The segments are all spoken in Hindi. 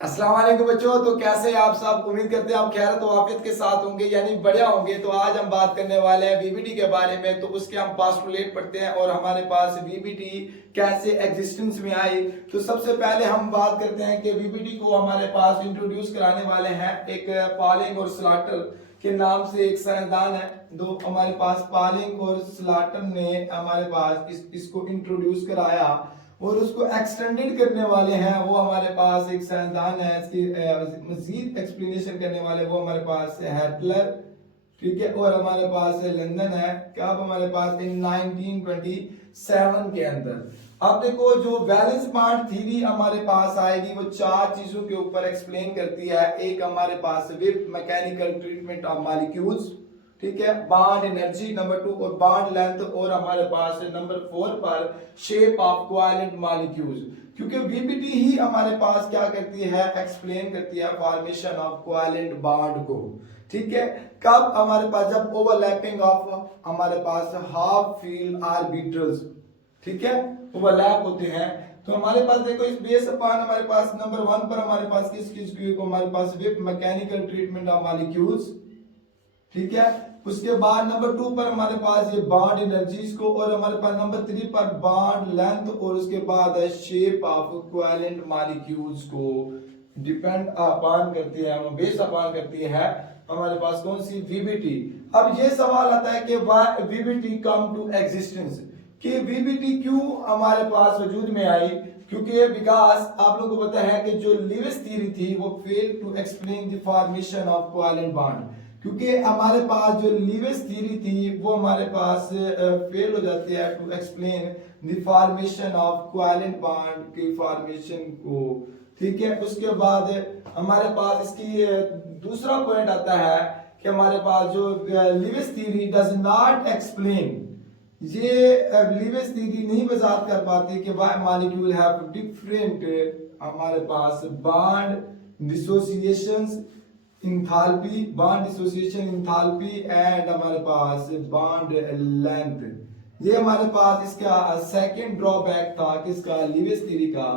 अस्सलाम वालेकुम बच्चों। तो कैसे आप सब? उम्मीद करते हैं आप खैर तो आफियत के साथ होंगे, यानी बढ़िया होंगे। तो आज हम बात करने वाले हैं वीबीटी के बारे में। तो उसके हम पास्टुलेट पढ़ते हैं और हमारे पास वीबीटी कैसे एग्जिस्टेंस में आई। तो सबसे पहले हम बात करते हैं कि वीबीटी को हमारे पास इंट्रोड्यूस कराने वाले हैं एक पॉलिंग और स्लाटर के नाम से एक साइंसदान है। दो हमारे पास पॉलिंग और स्लाटर ने हमारे पास इसको इंट्रोड्यूस कराया और उसको एक्सटेंडेड करने वाले हैं वो हमारे पास एक साइंसदान है। इसकी मजीद एक्सप्लेनेशन करने वाले वो हमारे पास हैटलर, ठीक है। और हमारे पास लंदन है, क्या हमारे पास इन 1927 के अंदर। अब देखो जो बैलेंस बॉन्ड थ्योरी हमारे पास आएगी वो चार चीजों के ऊपर एक्सप्लेन करती है। एक हमारे पास wave mechanical treatment of molecules, ठीक है, बॉन्ड एनर्जी नंबर 2 और बॉन्ड लेंथ, और हमारे पास नंबर 4 पर शेप ऑफ कोवेलेंट मॉलिक्यूल्स। क्योंकि वीबीटी ही हमारे पास क्या करती है, एक्सप्लेन करती है फॉर्मेशन ऑफ कोवेलेंट बॉन्ड को, ठीक है। कब हमारे पास, जब ओवरलैपिंग ऑफ हमारे पास हाफ फील्ड ऑर्बिटल्स, ठीक है, ओवरलैप होते हैं। तो हमारे पास देखो इस बेस अपॉन हमारे पास नंबर 1 पर हमारे पास किस चीज को, हमारे पास wave mechanical treatment of molecules, ठीक है। उसके बाद नंबर 2 पर हमारे पास ये बॉन्ड एनर्जीज को, और हमारे पास नंबर 3 पर बॉन्ड लेंथ, और उसके बाद है शेप ऑफ कोवेलेंट मॉलिक्यूल्स को डिपेंड अपॉन करती है, बेस अपॉन करती है हमारे पास कौन सी, वीबीटी। अब ये सवाल आता है कि why VBT come to existence, कि वीबीटी क्यों हमारे पास वजूद में आई। क्योंकि बिकॉज आप लोगों को पता है कि जो लीविस थ्योरी थी वो fail to explain the formation of covalent bond. क्योंकि हमारे पास जो लीविस थ्योरी थी वो हमारे पास फेल हो जाती है to explain the formation of covalent bond की फॉर्मेशन को, ठीक है। उसके बाद हमारे पास इसकी दूसरा पॉइंट आता है कि हमारे पास जो Lewis theory does not explain, ये लीविस थ्योरी नहीं वजाहत कर पाती कि व्हाई मॉलिक्यूल हैव डिफरेंट हमारे पास bond dissociations enthalpy, bond dissociation enthalpy and हमारे पास बॉन्ड लेंथ। ये हमारे पास इसका सेकंड ड्रॉबैक था किसका, लीविस थ्योरी का।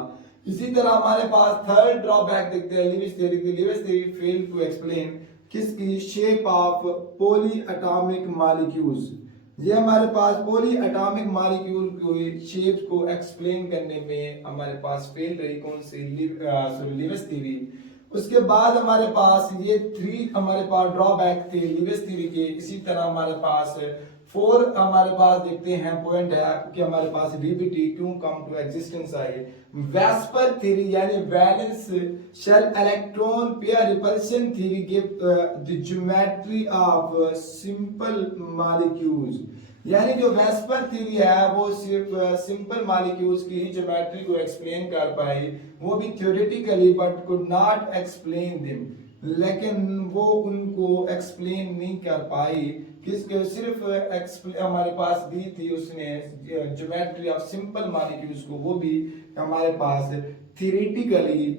इसी तरह हमारे पास थर्ड ड्रॉबैक देखते हैं लीविस थ्योरी की। Lewis theory fail to explain किसकी, shape of polyatomic molecules. ये हमारे पास पॉली एटॉमिक मॉलिक्यूल की शेप को एक्सप्लेन करने में हमारे पास फेल रही कौन सी, लीविस थ्योरी। उसके बाद हमारे पास ये 3 हमारे पास ड्रॉबैक थे लीविस थ्योरी के। इसी तरह हमारे पास 4 हमारे पास देखते हैं पॉइंट है कि हमारे पास वीबीटी क्यों कम टू एग्जिस्टेंस आई। वेस्पर थ्योरी यानी valence shell electron pair repulsion theory give the geometry of simple molecules. यानी जो वेस्पर थ्योरी है वो सिर्फ सिंपल मॉलिक्यूल्स की ही ज्योमेट्री को एक्सप्लेन कर पाई, वो भी theoretically, but could not explain them, लेकिन वो उनको एक्सप्लेन नहीं कर पाई। किसके, सिर्फ हमारे पास दी थी उसने ज्योमेट्री ऑफ सिंपल मॉलिक्यूल्स को, वो भी हमारे पास थ्योरेटिकली,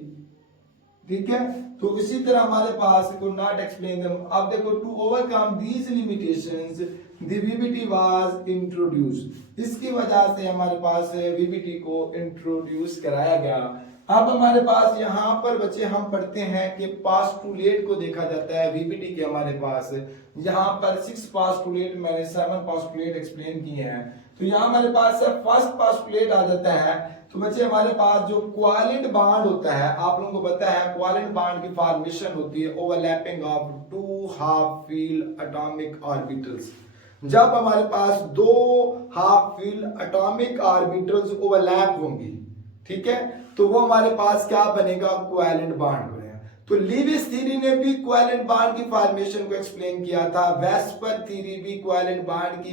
ठीक है। तो इसी तरह हमारे पास कुड नॉट एक्सप्लेन देम। अब देखो to overcome these limitations the VBT was introduced. इसकी वजह से हमारे पास वीबीटी को इंट्रोड्यूस कराया गया। अब हमारे पास यहाँ पर बच्चे हम पढ़ते हैं कि पास्टुलेट को देखा जाता है वीबीटी के। हमारे पास यहाँ पर 6 पास्टुलेट, मैंने 7 पास्टुलेट एक्सप्लेन किए हैं। तो यहाँ हमारे पास फर्स्ट पास्टुलेट आ जाता है। तो बच्चे हमारे पास जो कोवेलेंट बॉन्ड होता है, आप लोगों को पता है कोवेलेंट बॉन्ड की फॉर्मेशन होती है overlapping of 2 half field atomic orbitals. जब हमारे पास 2 half field atomic orbitals overlap होंगी, ठीक है, तो वो हमारे पास क्या बनेगा, कोवेलेंट बॉन्ड बनेगा। तो लीविस थ्योरी ने भी कोवेलेंट बॉन्ड की फॉर्मेशन को एक्सप्लेन किया था। वेस्पर थ्योरी भी कोवेलेंट बॉन्ड की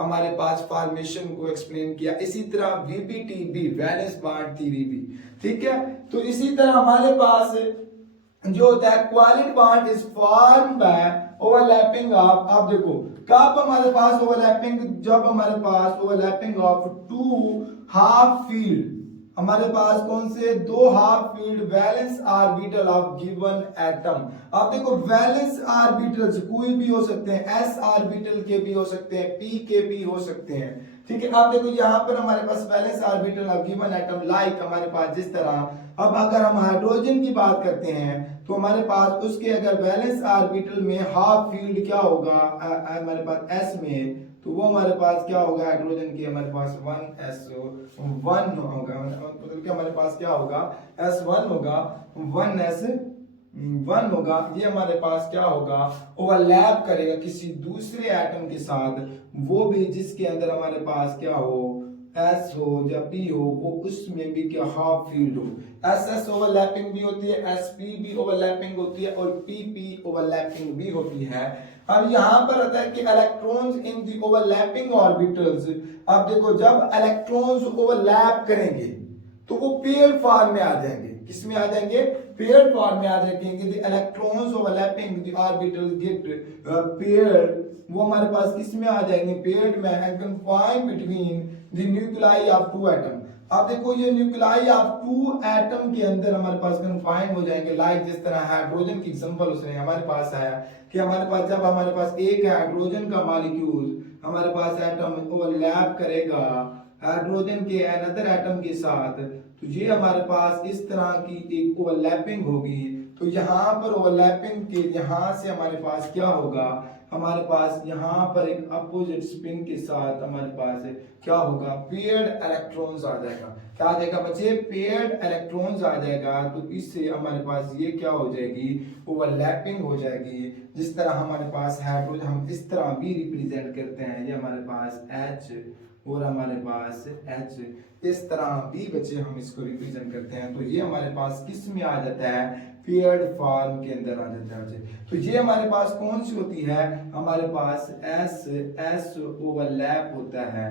हमारे पास फॉर्मेशन को एक्सप्लेन किया। इसी तरह वीबीटी भी, वैलेंस बॉन्ड थ्योरी भी, ठीक है। तो इसी तरह हमारे पास जो होता है covalent bond is formed by overlapping of, आप देखो कब हमारे पास ओवरलैपिंग, जब हमारे पास ओवरलैपिंग ऑफ 2 हाफ फील्ड, हमारे पास कौन से 2 half field valence orbital of given atom. आप देखो वैलेंस ऑर्बिटल्स कोई भी हो सकते हैं, एस ऑर्बिटल के भी हो सकते हैं, पी के भी हो सकते हैं, ठीक है। आप देखो यहाँ पर हमारे पास valence orbital of given atom, like हमारे पास जिस तरह अब अगर हम हाइड्रोजन की बात करते हैं तो हमारे पास उसके अगर वैलेंस ऑर्बिटल में हाफ फील्ड क्या होगा हमारे पास s में, तो वो हमारे पास क्या होगा हाइड्रोजन की हमारे पास 1s1 होगा, मतलब कि हमारे पास क्या होगा s1 होगा 1s1 होगा। ये हमारे पास क्या होगा ओवरलैप करेगा किसी दूसरे एटम के साथ, वो भी जिसके अंदर हमारे पास क्या हो S हो या P हो, वो उसमें भी क्या हाफ फील्ड हो। SS ओवरलैपिंग भी होती है, SP भी ओवरलैपिंग होती है और PP ओवरलैपिंग भी होती है। अब यहाँ पर आता है कि electrons in the overlapping orbitals. अब देखो जब इलेक्ट्रॉन्स ओवरलैप करेंगे तो वो पेयर्ड फॉर्म में आ जाएंगे। किस में आ जाएंगे? पेयर्ड फॉर्म में आ जाएंगे। The electrons overlapping the orbital get paired, वो हमारे पास किस में आ जाएंगे? पेयर्ड में, and confined between the nuclei of two atom. अब देखो ये न्यूक्लियाई ऑफ टू एटम के अंदर हमारे पास कन्फाइंड हो जाएंगे, लाइक जिस तरह हाइड्रोजन की एग्जांपल उसने हमारे पास आया कि हमारे पास जब हमारे पास एक हाइड्रोजन का मॉलिक्यूल हमारे पास एटम ओवरलैप करेगा हाइड्रोजन के अनदर एटम के साथ, तो ये हमारे पास इस तरह की एक ओवरलैपिंग होगी। तो यहाँ पर ओवरलैपिंग के यहाँ से हमारे पास क्या होगा, हमारे पास यहाँ पर एक अपोजिट स्पिन के साथ हमारे पास क्या होगा पेयर्ड इलेक्ट्रॉन्स आ जाएगा। क्या आ जाएगा बच्चे? पेयर्ड इलेक्ट्रॉन्स आ जाएगा। तो इससे हमारे पास ये क्या हो जाएगी ओवरलैपिंग हो जाएगी। जिस तरह हमारे पास हाइड्रोजन हम इस तरह भी रिप्रेजेंट करते हैं, ये हमारे पास H और हमारे पास H, इस तरह भी बच्चे हम इसको रिप्रेजेंट करते हैं। तो ये हमारे पास किस में आ जाता है? पेयर्ड फॉर्म के अंदर आ जाता है बच्चे। तो ये हमारे पास कौन सी होती है? हमारे पास S ओवरलैप होता है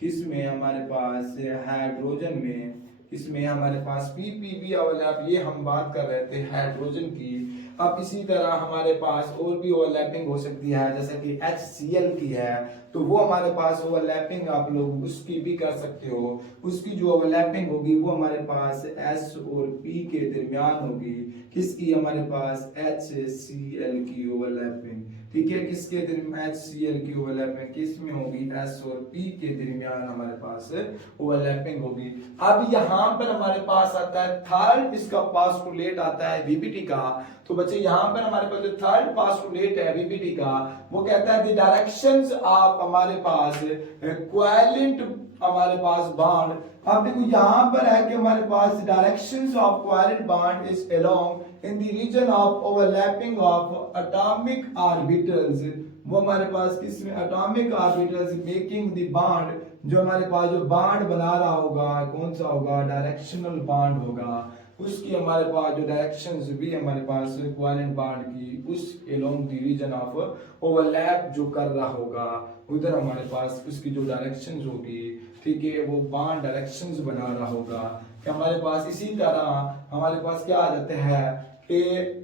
किस में? हमारे पास हाइड्रोजन में। इसमें हमारे पास PP भी ओवरलैप, ये हम बात कर रहे थे हाइड्रोजन की। अब इसी तरह हमारे पास और भी ओवरलैपिंग हो सकती है, जैसे कि HCl की है, तो वो हमारे पास ओवरलैपिंग आप लोग उसकी भी कर सकते हो। उसकी जो ओवरलैपिंग होगी वो हमारे पास S और P के दरमियान होगी। किसकी? हमारे पास HCl की ओवरलैपिंग, ठीक है। किसके दरमियान? HCl की ओवरलैपिंग किस में होगी? S और P के दरमियान हमारे पास ओवरलैपिंग होगी। अब यहाँ पर हमारे पास आता है थर्ड, इसका पोस्टुलेट आता है VBT का। तो बच्चे यहाँ पर हमारे पास जो थर्ड पोस्टुलेट है VBT का, वो कहता है द डायरेक्शंस ऑफ हमारे पास कोवेलेंट हमारे पास बॉन्ड। अब देखो यहाँ पर है कि हमारे पास directions of covalent bond is along in the region of overlapping of atomic orbitals. वो हमारे पास किसमें? Atomic orbitals making the bond, जो हमारे पास जो बॉन्ड बना रहा होगा कौन सा होगा? डायरेक्शनल बॉन्ड होगा। उसकी हमारे पास जो डायरेक्शंस भी हमारे पास कोवेलेंट बॉन्ड की उस along the region of overlap जो कर रहा होगा, उधर हमारे पास उसकी जो डायरेक्शंस होगी, ठीक है, वो बॉन्ड डायरेक्शंस बना रहा होगा। कि हमारे पास इसी तरह हमारे पास क्या आ जाता है कि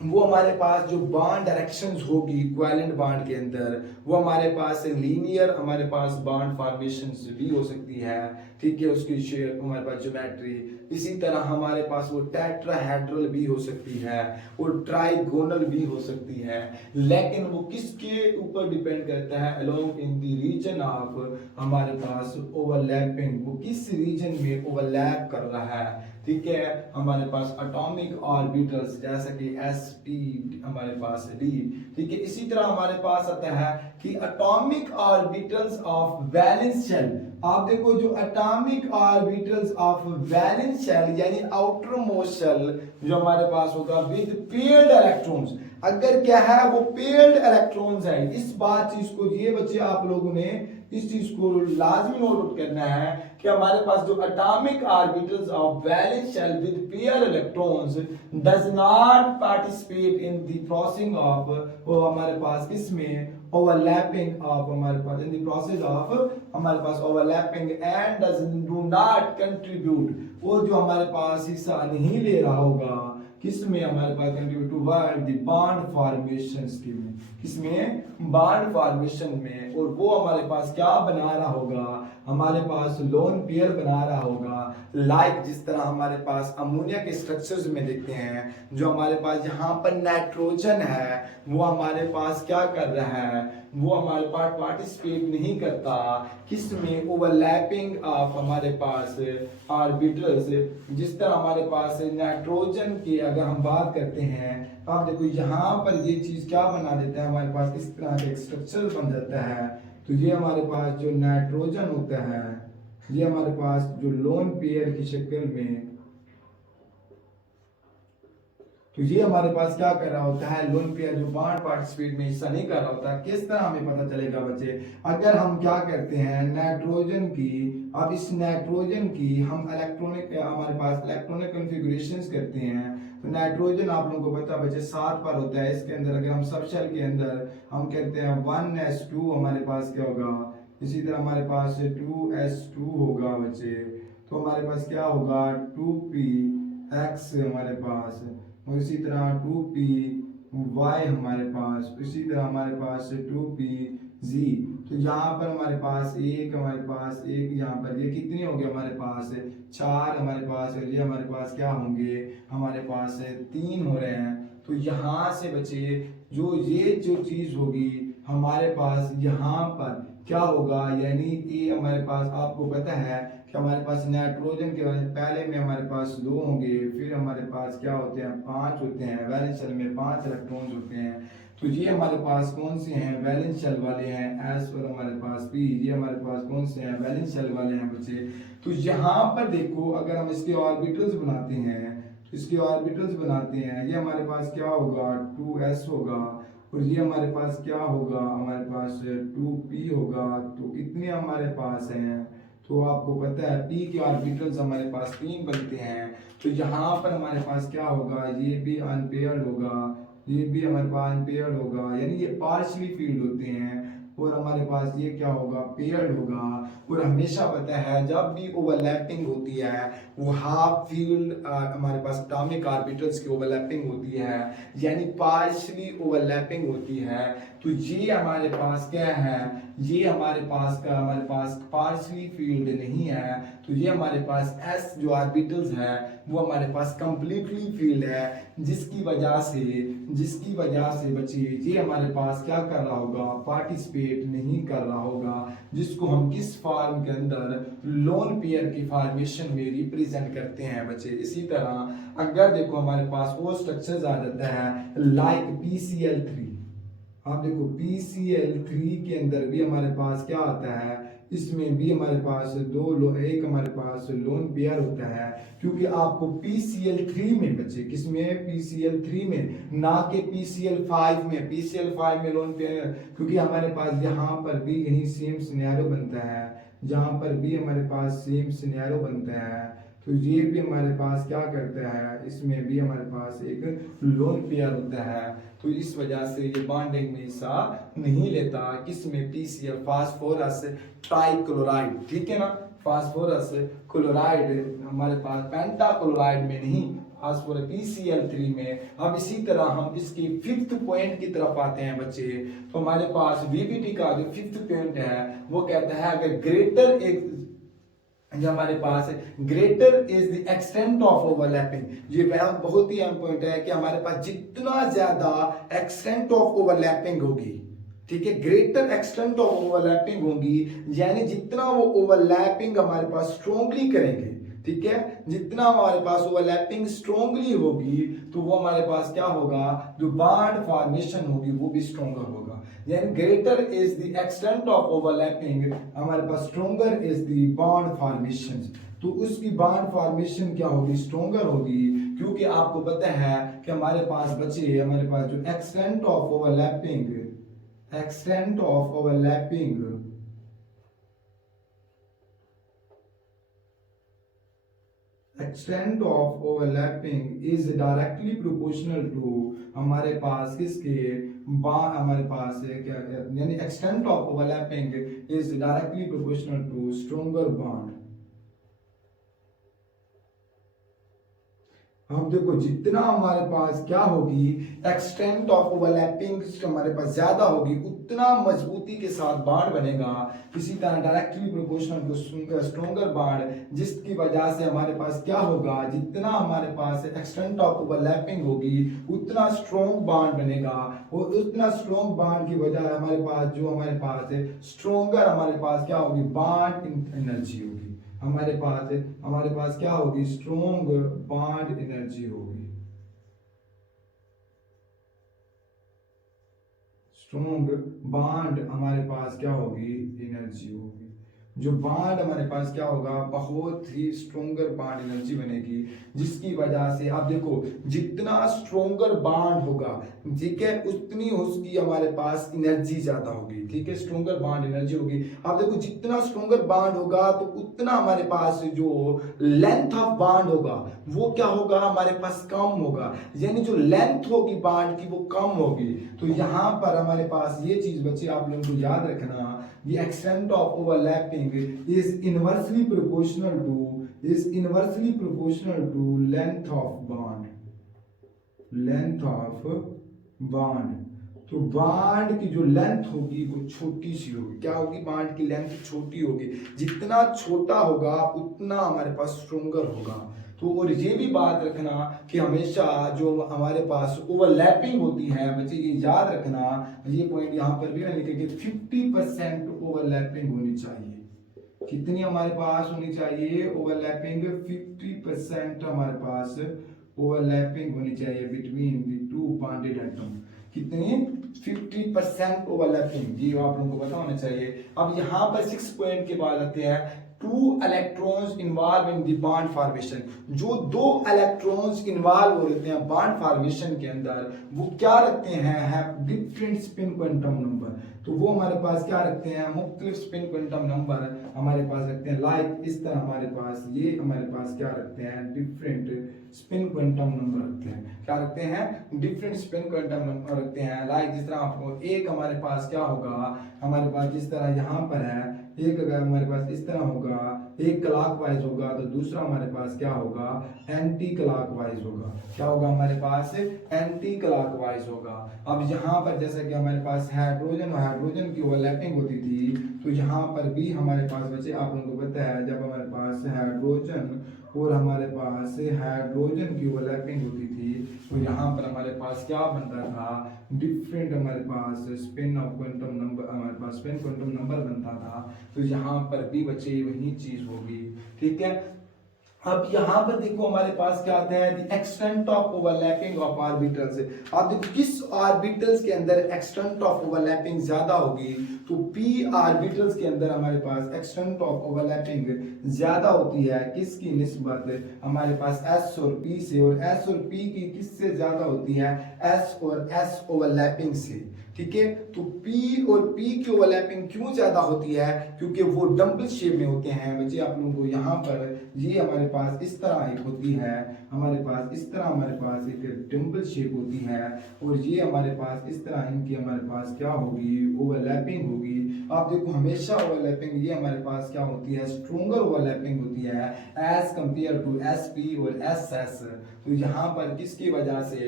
वो हमारे पास जो बॉन्ड डायरेक्शंस होगी कोवेलेंट बॉन्ड के अंदर, वो हमारे पास लीनियर हमारे पास बॉन्ड फॉर्मेशंस भी हो सकती है, ठीक है। उसकी शेप हमारे पास ज्योमेट्री, इसी तरह हमारे पास वो टेट्राहेड्रल भी हो सकती है और ट्राइगोनल भी हो सकती है। लेकिन वो किसके ऊपर डिपेंड करता है? Along in the region of हमारे पास ओवरलैपिंग, वो किस रीजन में ओवरलैप कर रहा है, ठीक है। हमारे पास एटॉमिक ऑर्बिटल्स जैसे कि sp हमारे पास d, ठीक है। इसी तरह हमारे पास आता है कि atomic orbitals of valence shell. आप देखो जो atomic orbitals of valence shell यानी आउटर मोस्ट शेल जो हमारे पास होगा विद पेयर्ड इलेक्ट्रॉन्स, अगर क्या है वो पेयर्ड इलेक्ट्रॉन्स है। इस बात चीज को ये बच्चे आप लोगों ने इस चीज को लाजमी नोट आउट करना है कि हमारे पास जो atomic orbitals of valence shell with pair electrons does not participate in the processing of, वो हमारे पास इसमें ओवरलैपिंग ऑफ हमारे पास इन द प्रोसेस ऑफ हमारे पास overlapping and does do not contribute, वो जो हमारे पास हिस्सा नहीं ले रहा होगा किसमें? हमारे पास contribute toward the bond formation scheme में, किसमें? बॉन्ड फॉर्मेशन में। और वो हमारे पास क्या बना रहा होगा? हमारे पास लोन पेयर बना रहा होगा, लाइक जिस तरह हमारे पास अमोनिया के स्ट्रक्चर्स में देखते हैं, जो हमारे पास यहाँ पर नाइट्रोजन है वो हमारे पास क्या कर रहा है, वो हमारे पास पार्टिसिपेट नहीं करता किसमें, ओवरलैपिंग ऑफ हमारे पास ऑर्बिटल्स। जिस तरह हमारे पास नाइट्रोजन की अगर हम बात करते हैं तो आप देखो यहाँ पर ये चीज क्या बना देता है, हमारे पास इस तरह का एक स्ट्रक्चर बन जाता है। तो ये हमारे पास जो नाइट्रोजन होता है, ये हमारे पास जो लोन पेयर की शक्ल में, तो ये हमारे पास क्या कर रहा होता है, लोन पेयर जो बॉन्ड पार्टिसिपेट में हिस्सा नहीं कर रहा होता। किस तरह हमें पता चलेगा बच्चे, अगर हम क्या करते हैं नाइट्रोजन की, अब इस नाइट्रोजन की हम इलेक्ट्रॉनिक हमारे पास इलेक्ट्रॉनिक कॉन्फ़िगरेशंस करते हैं। तो नाइट्रोजन आप लोगों को पता बच्चे 7 पर होता है। इसके अंदर अगर हम सब शेल के अंदर हम कहते हैं 1s2 हमारे पास क्या होगा, इसी तरह हमारे पास 2s2 होगा बच्चे। तो हमारे पास क्या होगा 2px हमारे पास, और इसी तरह 2py हमारे पास, इसी तरह हमारे पास 2pz। तो यहाँ पर हमारे पास एक, हमारे पास एक, यहाँ पर ये कितने होंगे हमारे पास 4 हमारे पास, और ये हमारे पास क्या होंगे, हमारे पास 3 हो रहे हैं। तो यहाँ से बचे जो ये जो चीज होगी हमारे पास यहाँ पर क्या होगा, यानी ये हमारे पास आपको पता है कि हमारे पास नाइट्रोजन के पहले में हमारे पास 2 होंगे, फिर हमारे पास क्या होते हैं 5 होते हैं, वैलेंस शेल में 5 इलेक्ट्रॉन्स होते हैं। तो ये हमारे पास कौन से हैं, वैलेंस शेल वाले हैं, एस पर हमारे पास पी, ये हमारे पास कौन से हैं, वैलेंस शेल वाले हैं बच्चे। तो यहाँ पर देखो अगर हम इसके ऑर्बिटल्स बनाते हैं, तो इसके ऑर्बिटल्स बनाते हैं, ये हमारे पास क्या होगा 2s होगा, और ये हमारे पास क्या होगा, हमारे पास 2p होगा। तो कितने हमारे पास हैं, तो आपको पता है p के ऑर्बिटल्स हमारे पास 3 बनते हैं। तो यहाँ पर हमारे पास क्या होगा, ये भी अनपेयर्ड होगा, ये भी हमारे पास अनपेयर्ड होगा, यानी ये पार्शियली फील्ड होते हैं। और हमारे पास ये क्या होगा, पेयर्ड होगा। और हमेशा पता है जब भी ओवरलैपिंग होती है वो हाफ फील्ड हमारे पास एटॉमिक ऑर्बिटल्स की ओवरलैपिंग होती है, यानी पार्शियली ओवरलैपिंग होती है। तो ये हमारे पास क्या है, ये हमारे पास पार्शियली फील्ड नहीं है। तो ये हमारे पास एस जो ऑर्बिटल्स है वो हमारे पास कंप्लीटली फील्ड है, जिसकी वजह से बच्चे ये हमारे पास क्या कर रहा होगा, पार्टिसिपेट नहीं कर रहा होगा, जिसको हम किस फॉर्म के अंदर लोन पेयर की फॉर्मेशन में रिप्रेजेंट करते हैं बच्चे। इसी तरह अगर देखो हमारे पास वो स्ट्रक्चर्स आ जाता है लाइक PCl3, आप देखो PCl3 के अंदर भी हमारे पास क्या आता है, इसमें भी हमारे पास एक हमारे पास लोन पेयर होता है। क्योंकि आपको PCl3 में बच्चे, किसमें PCl3 में, ना कि PCl5 में, PCl5 में लोन पेयर, क्योंकि हमारे पास यहाँ पर भी यही सेम सिनेरियो बनता है, जहाँ पर भी हमारे पास सेम सिनेरियो बनता है। तो ये भी हमारे पास क्या करता है, इसमें भी हमारे पास एक लोन पेयर होता है। तो इस वजह से ये बॉन्डिंग में हिस्सा नहीं लेता, किसमें PCl फास्फोरस ट्राइक्लोराइड, ठीक है ना, फास्फोरस क्लोराइड हमारे पास पेंटाक्लोराइड में नहीं, फास्फोरस PCl3 में। अब इसी तरह हम इसकी 5th पॉइंट की तरफ आते हैं बच्चे। तो हमारे पास VBT का जो 5th पॉइंट है वो कहता है अगर ग्रेटर एक, ये हमारे पास greater is the extent of overlapping, ये बहुत ही इंपॉर्टेंट है कि हमारे पास जितना ज्यादा एक्सटेंट ऑफ ओवरलैपिंग होगी, ठीक है, ग्रेटर एक्सटेंट ऑफ ओवरलैपिंग होगी, यानी जितना वो ओवरलैपिंग हमारे पास स्ट्रॉन्गली करेंगे, ठीक है, जितना हमारे पास ओवरलैपिंग स्ट्रॉन्गली होगी तो वो हमारे पास क्या होगा, जो बॉन्ड फॉर्मेशन होगी वो भी स्ट्रॉन्गर होगा। यानी greater is the extent of overlapping, हमारे पास stronger is the bond formation, तो उसकी बॉन्ड फॉर्मेशन क्या होगी, स्ट्रॉन्गर होगी। क्योंकि आपको पता है कि हमारे पास बचे, हमारे पास जो extent of overlapping extent of overlapping is directly proportional to हमारे पास किसके, हमारे पास क्या, यानी extent of overlapping is directly proportional to stronger bond। अब देखो जितना हमारे पास क्या होगी एक्सटेंट ऑफ ओवरलैपिंग हमारे पास ज्यादा होगी उतना मजबूती के साथ बाढ़ बनेगा। इसी तरह डायरेक्टली प्रोपोर्शनल टू स्ट्रोंगर बाढ़ जिसकी वजह से हमारे पास क्या होगा जितना हमारे पास एक्सटेंट ऑफ ओवरलैपिंग होगी उतना स्ट्रोंग बाढ़ बनेगा और उतना स्ट्रोंग बाढ़ की वजह हमारे पास जो हमारे पास स्ट्रोंगर हमारे पास क्या होगी बाढ़ एनर्जी होगी। हमारे पास क्या होगी स्ट्रोंग बॉन्ड एनर्जी होगी। स्ट्रोंग बॉन्ड हमारे पास क्या होगी एनर्जी होगी। जो बॉन्ड हमारे पास क्या होगा बहुत ही स्ट्रोंगर बॉन्ड एनर्जी बनेगी जिसकी वजह से आप देखो जितना स्ट्रोंगर बॉन्ड होगा ठीक है उतनी उसकी हमारे पास एनर्जी ज्यादा होगी। ठीक है स्ट्रोंगर बॉन्ड एनर्जी होगी। आप देखो जितना स्ट्रोंगर बॉन्ड होगा तो उतना हमारे पास जो लेंथ ऑफ बॉन्ड होगा वो क्या होगा हमारे पास कम होगा यानी जो लेंथ होगी बॉन्ड की वो कम होगी। तो यहाँ पर हमारे पास ये चीज बच्चे आप लोगों को याद रखना the extent of overlapping is inversely proportional to length of bond। तो बांड की जो लेंथ होगी वो छोटी सी होगी। क्या होगी बांड की लेंथ छोटी होगी। जितना छोटा होगा उतना हमारे पास स्ट्रोंगर होगा। तो और ये भी बात रखना कि हमेशा जो हमारे पास ओवरलैपिंग होती है बच्चे ये याद रखना ये पॉइंट यहाँ पर भी लिखेंगे 50% ओवरलैपिंग होनी चाहिए। कितनी हमारे पास होनी चाहिए ओवरलैपिंग 50% हमारे पास ओवरलैपिंग होनी चाहिए between the two bonded atom. कितनी 50% ओवरलैपिंग ये आप लोगों को पता होना चाहिए। अब यहाँ पर 6 पॉइंट के बाद आते हैं two electrons involve in the bond formation. जो दो इलेक्ट्रॉन्स इन्वॉल्व हो रहे हैं बॉन्ड फॉर्मेशन के अंदर वो क्या रखते हैं डिफरेंट स्पिन क्वांटम नंबर। तो वो हमारे पास क्या रखते हैं मुख्तलिफ स्पिन क्वांटम नंबर हमारे पास रखते हैं। लाइक इस तरह हमारे पास ये हमारे पास क्या रखते हैं डिफरेंट स्पिन क्वांटम नंबर रखते हैं। क्या रखते हैं डिफरेंट स्पिन क्वांटम नंबर रखते हैं। लाइक जिस तरह आपको एक हमारे पास क्या होगा हमारे पास जिस तरह यहाँ पर है एक अगर हमारे पास इस तरह होगा एक क्लॉकवाइज होगा तो दूसरा हमारे पास क्या होगा एंटी क्लॉकवाइज होगा। क्या होगा हमारे पास एंटी क्लॉकवाइज होगा। अब यहाँ पर जैसे कि हमारे पास हाइड्रोजन और हाइड्रोजन की ओवरलैपिंग होती थी तो यहाँ पर भी हमारे पास बच्चे आप लोगों को पता है जब हमारे पास हाइड्रोजन और हमारे पास हाइड्रोजन की ओवरलैपिंग होती थी तो यहाँ पर हमारे पास क्या बनता था डिफरेंट हमारे पास स्पिन ऑफ क्वांटम नंबर हमारे पास स्पिन क्वांटम नंबर बनता था। तो यहाँ पर भी बच्चे वही चीज होगी। ठीक है अब यहाँ पर देखो हमारे पास क्या आता है the extent of overlapping of orbitals. आप देखो किस ऑर्बिटल्स के अंदर एक्सटेंट ऑफ ओवरलैपिंग ज्यादा होगी तो पी ऑर्बिटल्स के अंदर हमारे पास एक्सटेंट ऑफ ओवरलैपिंग ज्यादा होती है किसकी निस्बत हमारे पास एस और पी से। और एस और पी की किससे ज्यादा होती है एस और एस ओवरलैपिंग से। ठीक है तो P और P की ओवरलैपिंग क्यों ज्यादा होती है क्योंकि वो डंबल शेप में होते हैं। बच्चे आप लोगों को यहाँ पर ये हमारे पास इस तरह एक होती है हमारे पास इस तरह हमारे पास एक डंबल शेप होती है और ये हमारे पास इस तरह इनकी हमारे पास क्या होगी ओवरलैपिंग होगी। आप देखो हमेशा ओवरलैपिंग ये हमारे पास क्या होती है स्ट्रोंगर ओवरलैपिंग होती है as compare to s p और एस एस। तो यहाँ पर किसकी वजह से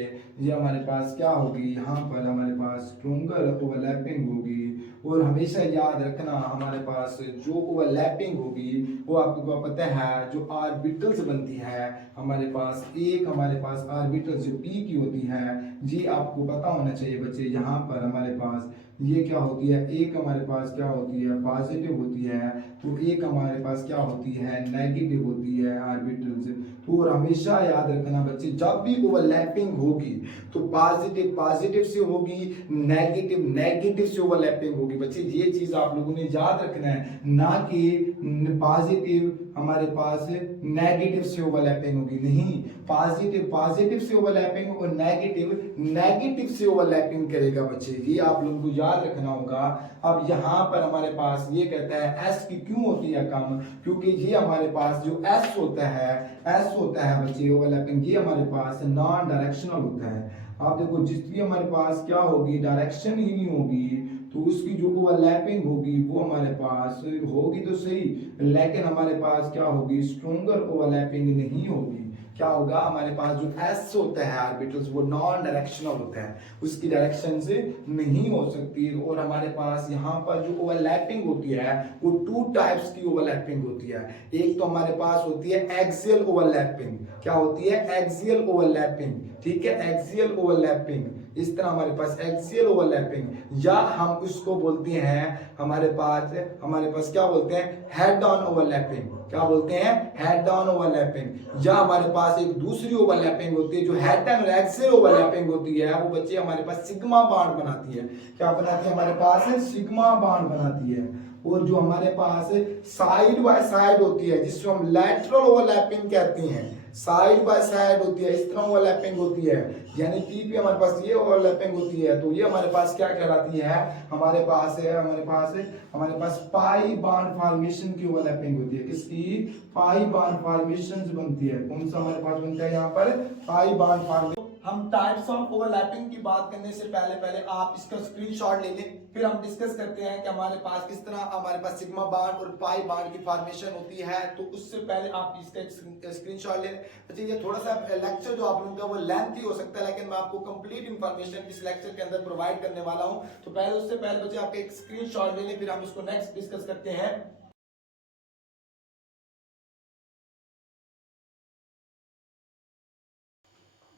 ये हमारे पास क्या होगी यहाँ पर हमारे पास स्ट्रोंगर ओवरलैपिंग होगी। और हमेशा याद रखना हमारे पास जो ओवरलैपिंग होगी वो आपको पता है जो ऑर्बिटल्स बनती है हमारे पास एक हमारे पास ऑर्बिटल जो पी की होती है ये आपको पता होना चाहिए बच्चे। यहाँ पर हमारे पास ये क्या होती है एक हमारे पास क्या होती है पॉजिटिव होती है तो एक हमारे पास क्या होती है नेगेटिव होती है ऑर्बिटल्स। तो और हमेशा याद रखना बच्चे जब भी ओवरलैपिंग होगी तो पॉजिटिव पॉजिटिव से होगी नेगेटिव नेगेटिव से ओवरलैपिंग होगी। बच्चे ये चीज आप लोगों ने याद रखना है ना कि पॉजिटिव हमारे पास नेगेटिव से ओवरलैपिंग होगी नहीं पॉजिटिव पॉजिटिव से ओवरलैपिंग और नेगेटिव नेगेटिव से ओवरलैपिंग करेगा बच्चे ये आप लोगों को याद रखना होगा। अब यहाँ पर हमारे पास ये कहता है एस की क्यों होती है कम क्योंकि ये हमारे पास जो एस होता है बच्चे ओवरलैपिंग ये हमारे पास नॉन डायरेक्शनल होता है। आप देखो जिस भी हमारे पास क्या होगी डायरेक्शन ही नहीं होगी तो उसकी जो ओवरलैपिंग होगी वो हमारे पास होगी तो सही लेकिन हमारे पास क्या होगी स्ट्रोंगर ओवरलैपिंग नहीं होगी। क्या होगा, हमारे पास जो एस होता है ऑर्बिटल्स वो नॉन डायरेक्शनल होता है, उसकी डायरेक्शन से नहीं हो सकती। और हमारे पास यहाँ पर जो ओवरलैपिंग होती है वो टू टाइप्स की ओवरलैपिंग होती है। एक तो हमारे पास होती है एक्सियल ओवरलैपिंग। क्या होती है? Axial overlapping. ठीक है, एक्सियल ओवरलैपिंग। इस तरह हमारे पास एक्सियल ओवरलैपिंग, या हम उसको बोलते हैं हमारे पास क्या बोलते हैं, हेड ऑन ओवरलैपिंग। क्या बोलते हैं? Head on overlapping. या हमारे पास एक दूसरी ओवरलैपिंग होती है जो हेड एंड एक्सियल ओवरलैपिंग होती है, वो बच्चे हमारे पास सिग्मा बॉन्ड बनाती है। क्या बनाती है? हमारे पास सिग्मा बॉन्ड बनाती है। और जो हमारे पास साइड बाय साइड होती है जिसको हम लैटरल ओवरलैपिंग कहते हैं, साइड बाय साइड होती है, इस तरह ओवरलैपिंग होती है, यानी पी पे हमारे पास ये ओवरलैपिंग होती है। तो ये हमारे पास क्या कहलाती है? हमारे पास पाई बॉन्ड फॉर्मेशन की ओवरलैपिंग होती है। किसकी? पाई बॉन्ड फॉर्मेशन बनती है। कौन सा हमारे पास बनता है यहाँ पर? Pi bond formation. हम टाइप्स ऑफ ओवरलैपिंग की बात करने से पहले आप इसका स्क्रीनशॉट ले लें, फिर हम डिस्कस करते हैं कि हमारे पास किस तरह हमारे पास सिग्मा बॉन्ड और पाई बॉन्ड की फॉर्मेशन होती है। तो उससे पहले आप इसका एक स्क्रीनशॉट ले लें। अच्छा, ये थोड़ा सा लेक्चर जो आप लोगों का वो लेंथी हो सकता है, लेकिन मैं आपको कंप्लीट इंफॉर्मेशन इस लेक्चर के अंदर प्रोवाइड करने वाला हूं। तो पहले उससे पहले बच्चे आपके एक स्क्रीनशॉट ले लें, फिर हम इसको नेक्स्ट डिस्कस करते हैं।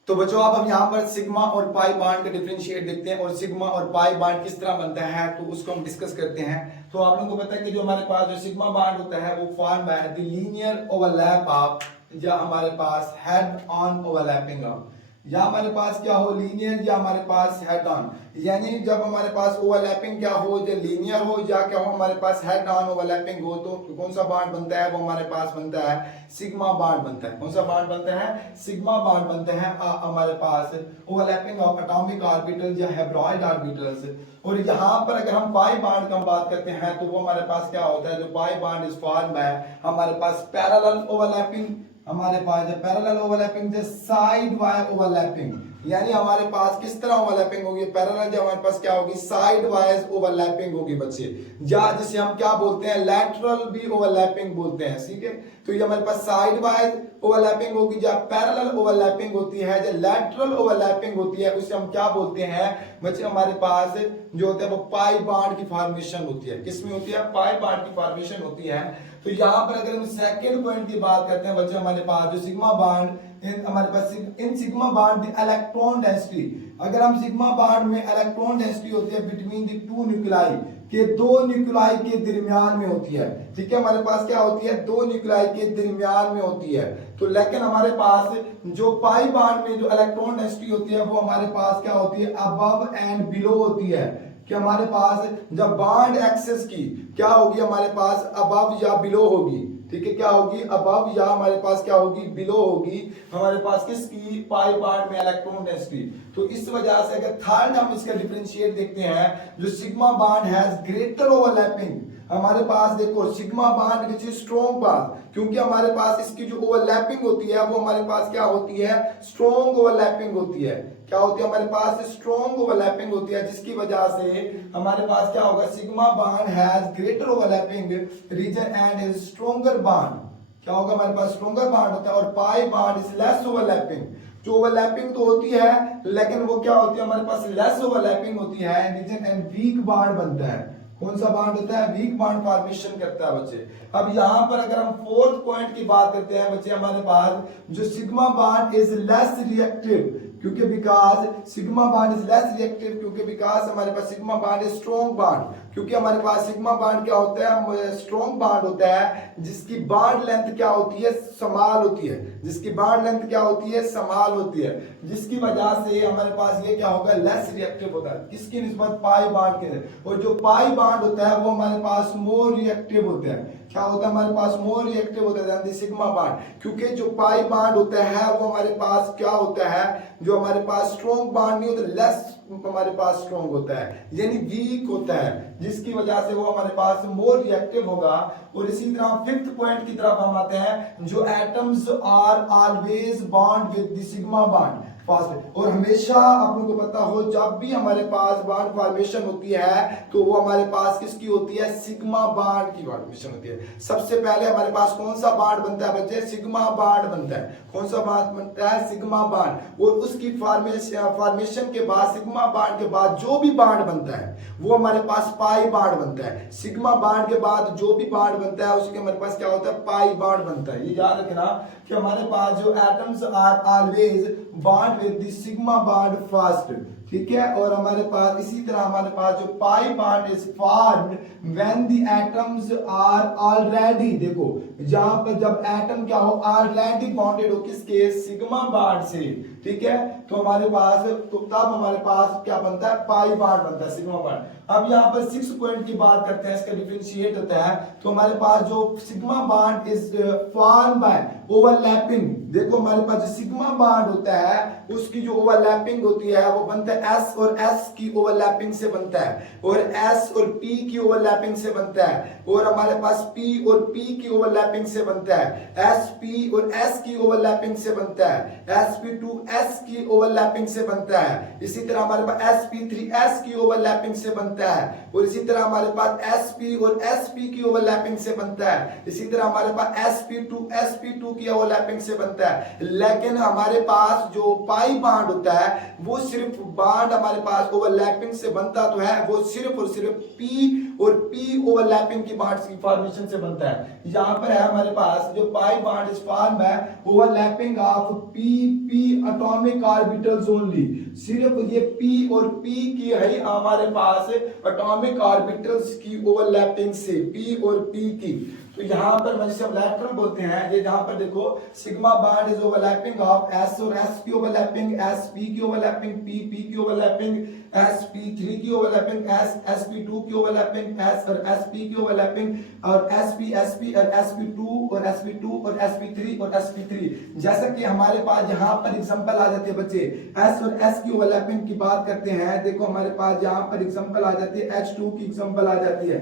तो बच्चों अब हम यहाँ पर सिग्मा और पाई बॉन्ड का डिफरेंशिएट देखते हैं और सिग्मा और पाई बॉन्ड किस तरह बनता है तो उसको हम डिस्कस करते हैं। तो आप लोगों को पता है कि जो हमारे पास जो सिग्मा बॉन्ड होता है वो form by the linear overlap of, या हमारे पास हेड ऑन ओवरलैपिंग ऑफ, या हमारे पास क्या हो, लीनियर, या हमारे पास हेड ऑन। यानी जब हमारे पास ओवरलैपिंग क्या हो, जो लीनियर हो या क्या हो, हमारे पास हेड ऑन ओवरलैपिंग हो, तो कौन सा बॉन्ड बनता है? वो हमारे पास बनता है सिग्मा बॉन्ड बनता है। कौन सा बॉन्ड बनता है? सिग्मा बॉन्ड बनता है हमारे पास ओवरलैपिंग ऑफ एटॉमिक ऑर्बिटल्स या हेब्रॉइड ऑर्बिटल्स। और यहाँ पर अगर हम पाई बॉन्ड का बात करते हैं तो वो हमारे पास क्या होता है, जो pi bond is formed by हमारे पास पैरेलल ओवरलैपिंग, हमारे पास पैरेलल ओवरलैपिंग से साइड वाई ओवरलैपिंग, यानी हमारे पास किस तरह ओवरलैपिंग होगी? पैरेलल जो हमारे पास क्या होगी, साइड वाइज ओवरलैपिंग होगी बच्चे, या जिसे हम क्या बोलते हैं, लैटरल भी ओवरलैपिंग बोलते हैं। ठीक है, तो ये हमारे पास साइड वाइज ओवरलैपिंग होगी, या पैरेलल ओवरलैपिंग होती है, या लैटरल ओवरलैपिंग होती है, उसे हम क्या बोलते हैं बच्चे? हमारे पास जो होता है वो पाई बॉन्ड की फॉर्मेशन होती है। किसमें होती है? पाई बॉन्ड की फॉर्मेशन होती है। तो यहाँ पर अगर हम सेकेंड पॉइंट की बात करते हैं बच्चे, हमारे पास जो सिग्मा बॉन्ड हमारे पास in sigma bond the electron density, अगर हम सिग्मा बॉन्ड में इलेक्ट्रॉन डेंसिटी होती है बिटवीन द टू न्यूक्लियाई, के दो न्यूक्लियाई के दरमियान में होती है। ठीक है, हमारे पास क्या होती है? दो न्यूक्लियाई के दरमियान में होती है। तो लेकिन हमारे पास जो पाई बॉन्ड में जो इलेक्ट्रॉन डेंसिटी होती है वो हमारे पास क्या होती है? अबव एंड बिलो होती है। कि हमारे पास जब बॉन्ड एक्सेस की क्या होगी, हमारे पास अबव या बिलो होगी। ठीक है, क्या होगी? अबव या हमारे पास क्या होगी? बिलो होगी हमारे पास किसकी? पाई बॉन्ड में इलेक्ट्रॉन डेंसिटी। तो इस वजह से अगर थर्ड हम इसका डिफरेंशिएट देखते हैं, जो sigma bond has greater overlapping, हमारे पास देखो sigma bond which is strong path, क्योंकि हमारे पास इसकी जो ओवरलैपिंग होती है वो हमारे पास क्या होती है? स्ट्रॉन्ग ओवरलैपिंग होती है। क्या होती है? हमारे पास स्ट्रॉन्ग ओवरलैपिंग होती है, जिसकी वजह से हमारे पास क्या होगा? Sigma bond has greater overlapping region and is stronger bond. क्या होगा? हमारे पास स्ट्रॉन्गर बॉन्ड होता है। और पाई बॉन्ड इज लेस ओवरलैपिंग, जो ओवरलैपिंग तो होती है लेकिन वो क्या होती है? हमारे पास लेस ओवरलैपिंग होती है रीजन एंड वीक बॉन्ड बनता है। कौन सा बॉन्ड होता है? वीक बॉन्ड फॉर्मेशन करता है बच्चे। अब यहाँ पर अगर हम फोर्थ पॉइंट की बात करते हैं बच्चे, हमारे पास जो sigma bond is less reactive, क्योंकि because sigma bond is less reactive, क्योंकि बिकॉज हमारे पास sigma bond is strong bond, क्योंकि हमारे पास सिग्मा बॉन्ड क्या होता है? स्ट्रॉन्ग बॉन्ड होता है, जिसकी बॉन्ड लेंथ क्या होती है? समाल होती है। जिसकी बॉन्ड लेंथ क्या होती है? समाल होती है, जिसकी वजह से हमारे पास ये क्या होगा? लेस रिएक्टिव होता है। किसकी निस्बत? पाई बॉन्ड के। और जो पाई बॉन्ड होता है वो हमारे पास मोर रिएक्टिव होता है। क्या होता है? हमारे पास मोर रिएक्टिव होता है देन द सिग्मा बॉन्ड, क्योंकि जो पाई बॉन्ड होता है वो हमारे पास क्या होता है? जो हमारे पास स्ट्रॉन्ग बॉन्ड नहीं होता, लेस हमारे पास स्ट्रॉन्ग होता है, यानी वीक होता है, जिसकी वजह से वो हमारे पास मोर रिएक्टिव होगा। और इसी तरह फिफ्थ पॉइंट की तरफ हम आते हैं, जो atoms are always bond with the sigma bond, first. और हमेशा आप लोगों को पता हो जब भी हमारे पास बॉन्ड फॉर्मेशन होती है तो वो हमारे पास किसकी होती है, सिग्मा बॉन्ड की फॉर्मेशन होती है। सबसे पहले हमारे पास कौन सा बॉन्ड बनता है बच्चे, सिग्मा बॉन्ड बनता है। कौन सा बॉन्ड बनता है, सिग्मा बॉन्ड। और उसकी फॉर्मेशन के बाद, सिग्मा बॉन्ड के बाद जो भी बॉन्ड बनता है वो हमारे पास पाई बॉन्ड बनता है। सिग्मा बॉन्ड के बाद जो भी बॉन्ड बनता है उसके हमारे पास क्या होता है, पाई बॉन्ड बनता है। ये याद रखना कि हमारे पास जो atoms are always bond with the sigma bond first, ठीक है। और हमारे पास इसी तरह हमारे पास जो pi bond is formed when the atoms are already, देखो जहां पर जब एटम क्या हो, ऑलरेडी बॉन्डेड हो किसके, सिग्मा बॉन्ड से, ठीक है। तो हमारे पास तो तब हमारे पास क्या बनता है, पाई बॉन्ड बनता है, सिग्मा बॉन्ड। अब यहाँ पर 6 पॉइंट की बात करते हैं, इसका डिफरेंशिएट होता है। तो हमारे पास जो sigma bond is form by overlapping, देखो हमारे पास जो सिग्मा बॉन्ड होता है उसकी जो ओवरलैपिंग होती है वो बनता है एस और एस की ओवरलैपिंग से बनता है, और एस और पी की ओवरलैपिंग से बनता है, और हमारे पास पी और पी की ओवरलैपिंग से बनता है, एस पी और एस की ओवरलैपिंग से बनता है, एस पी टू एस की ओवरलैपिंग से बनता है। इसी तरह हमारे पास एस पी थ्री एस की ओवरलैपिंग से बनता है, और इसी तरह हमारे पास एस पी और एस पी की ओवरलैपिंग से बनता है। इसी तरह हमारे पास एस पी टू की ओवरलैपिंग से बनता है। लेकिन हमारे पास जो पाई बॉन्ड होता है वो सिर्फ बॉन्ड हमारे पास ओवरलैपिंग से बनता तो है, वो सिर्फ और सिर्फ पी और पी ओवरलैपिंग की बॉन्ड्स की फॉर्मेशन से बनता है। यहाँ पर है हमारे पास जो पाई बॉन्ड इज फॉर्म है overlapping of P P atomic orbitals only, सिर्फ ये पी और पी की है हमारे पास एटॉमिक ऑर्बिटल्स की ओवरलैपिंग से, पी और पी की। तो यहाँ पर जिसे हम लैटरल बोलते हैं, ये जहां पर देखो sigma bond is overlapping of S और एस की ओवरलैपिंग, एस पी की ओवरलैपिंग, पी पी की ओवरलैपिंग, एस पी थ्री की ओवरलैपिंग, एस पी टू की ओवरलैपिंग, एस और एस पी की ओवरलैपिंग, और एस पी और एस पी टू और एस पी टू और एस पी थ्री और एस पी थ्री। जैसा कि हमारे पास यहाँ पर एग्जांपल आ जाती है बच्चे, एस और एस की ओवरलैपिंग की बात करते हैं, देखो हमारे पास यहाँ पर एग्जांपल आ जाती है, H2 की एग्जांपल आ जाती है,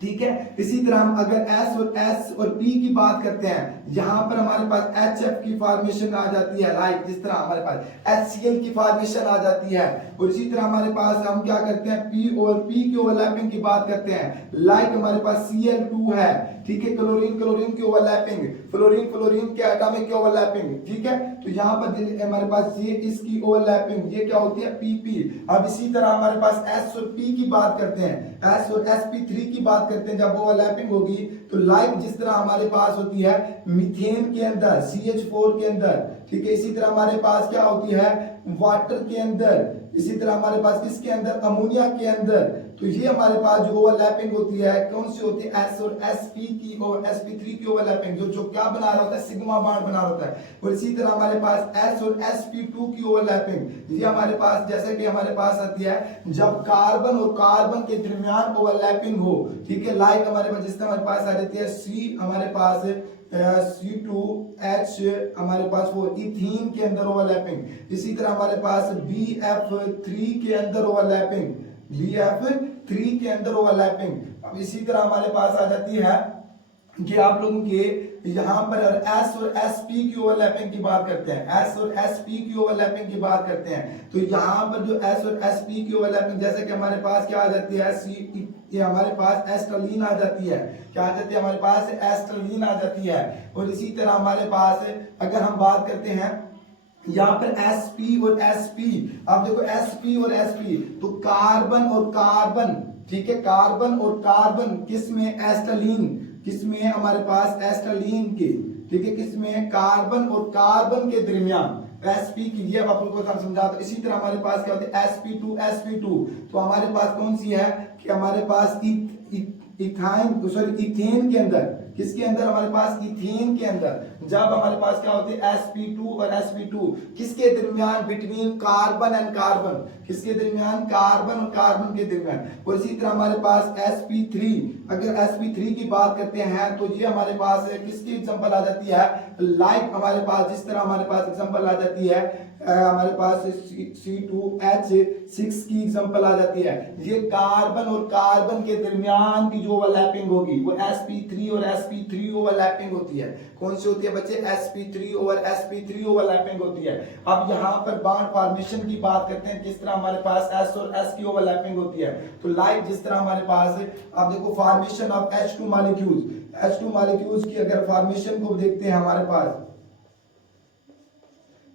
ठीक है। इसी तरह हम अगर S और P की बात करते हैं, यहां पर हमारे पास HF की फॉर्मेशन आ जाती है, लाइक जिस तरह हमारे पास HCl की फॉर्मेशन आ जाती है। और इसी तरह हमारे पास हम क्या करते हैं, P और P की ओवरलैपिंग की बात करते हैं, लाइक हमारे पास Cl2 है, ठीक है, क्लोरीन की ओवरलैपिंग, फ्लोरीन के एटॉमिक की ओवरलैपिंग, ठीक है। तो यहाँ पर हमारे पास ये इसकी ओवरलैपिंग, ये क्या होती है, PP। अब इसी तरह हमारे पास S और P की बात करते हैं, S और sp3 की बात करते हैं, जब ओवरलैपिंग होगी तो लाइक जिस तरह हमारे पास होती है मीथेन के अंदर, CH4 के अंदर, ठीक है। इसी तरह हमारे पास क्या होती है, वाटर के अंदर, इसी तरह हमारे पास किसके अंदर, अमोनिया के अंदर। तो ये हमारे पास जो ओवरलैपिंग होती है कौन सी होती है, S और sp की और sp3 की ओवरलैपिंग, जो क्या बना रहा होता है, सिग्मा बॉन्ड बना रहा होता है। और इसी तरह हमारे पास S और sp2 की ओवरलैपिंग, ये हमारे पास जैसे कि हमारे पास आती है जब कार्बन और कार्बन के दरमियान ओवरलैपिंग हो, ठीक है, लाइक हमारे पास जिस तरह हमारे पास आ जाती है C, हमारे पास C2H, हमारे पास वो इथीन के अंदर ओवरलैपिंग, इसी तरह हमारे पास BF3 के अंदर ओवरलैपिंग, BF3 के अंदर ओवरलैपिंग। अब इसी तरह हमारे पास आ जाती है कि आप लोगों के यहाँ पर S और sp की ओवरलैपिंग की बात करते हैं, S और sp की ओवरलैपिंग की बात करते हैं। तो यहाँ पर जो S और sp की ओवरलैपिंग, जैसे कि हमारे पास क्या आ जाती है, ये हमारे पास एस्ट्रलीन आ जाती है, क्या आ जाती है, हमारे पास एस्ट्रलीन आ जाती है। और इसी तरह हमारे पास अगर हम बात करते हैं यहाँ पर sp और sp, अब देखो sp और sp, तो कार्बन और कार्बन, ठीक है, कार्बन और कार्बन किसमें, एस्ट्रलीन, किसमें हमारे पास, एस्ट्रलीन के, ठीक है, किसमें, कार्बन और कार्बन के दरमियान sp की, ये आप लोगों को समझा। तो इसी तरह हमारे पास क्या होती है, sp2, तो हमारे पास कौन सी है कि हमारे पास इथेन के अंदर, किसके अंदर, हमारे पास इथेन के अंदर जब हमारे पास क्या होती है, sp2 और sp2 किसके दरमियान, बिटवीन कार्बन एंड कार्बन, किसके दरमियान, कार्बन और कार्बन के दरमियान। और इसी तरह हमारे पास sp3, अगर sp3 की बात करते हैं तो ये हमारे पास किसकी एग्जांपल आ जाती है, लाइक हमारे पास जिस तरह हमारे पास एग्जांपल आ जाती है हमारे पास C2H6 की एग्जांपल आ जाती है। ये कार्बन और कार्बन के दरमियान की जो ओवरलैपिंग होगी वो sp3 और sp3 ओवरलैपिंग होती है। कौन सी होती है बच्चे? sp3 और sp3 ओवरलैपिंग होती है। अब यहाँ पर बॉन्ड फॉर्मेशन की बात करते हैं, किस तरह हमारे पास s और s की ओवरलैपिंग होती है। तो लाइक जिस तरह हमारे पास अब देखो फॉर्मेशन ऑफ H2 मॉलिक्यूल्स की अगर फॉर्मेशन को देखते हैं, हमारे पास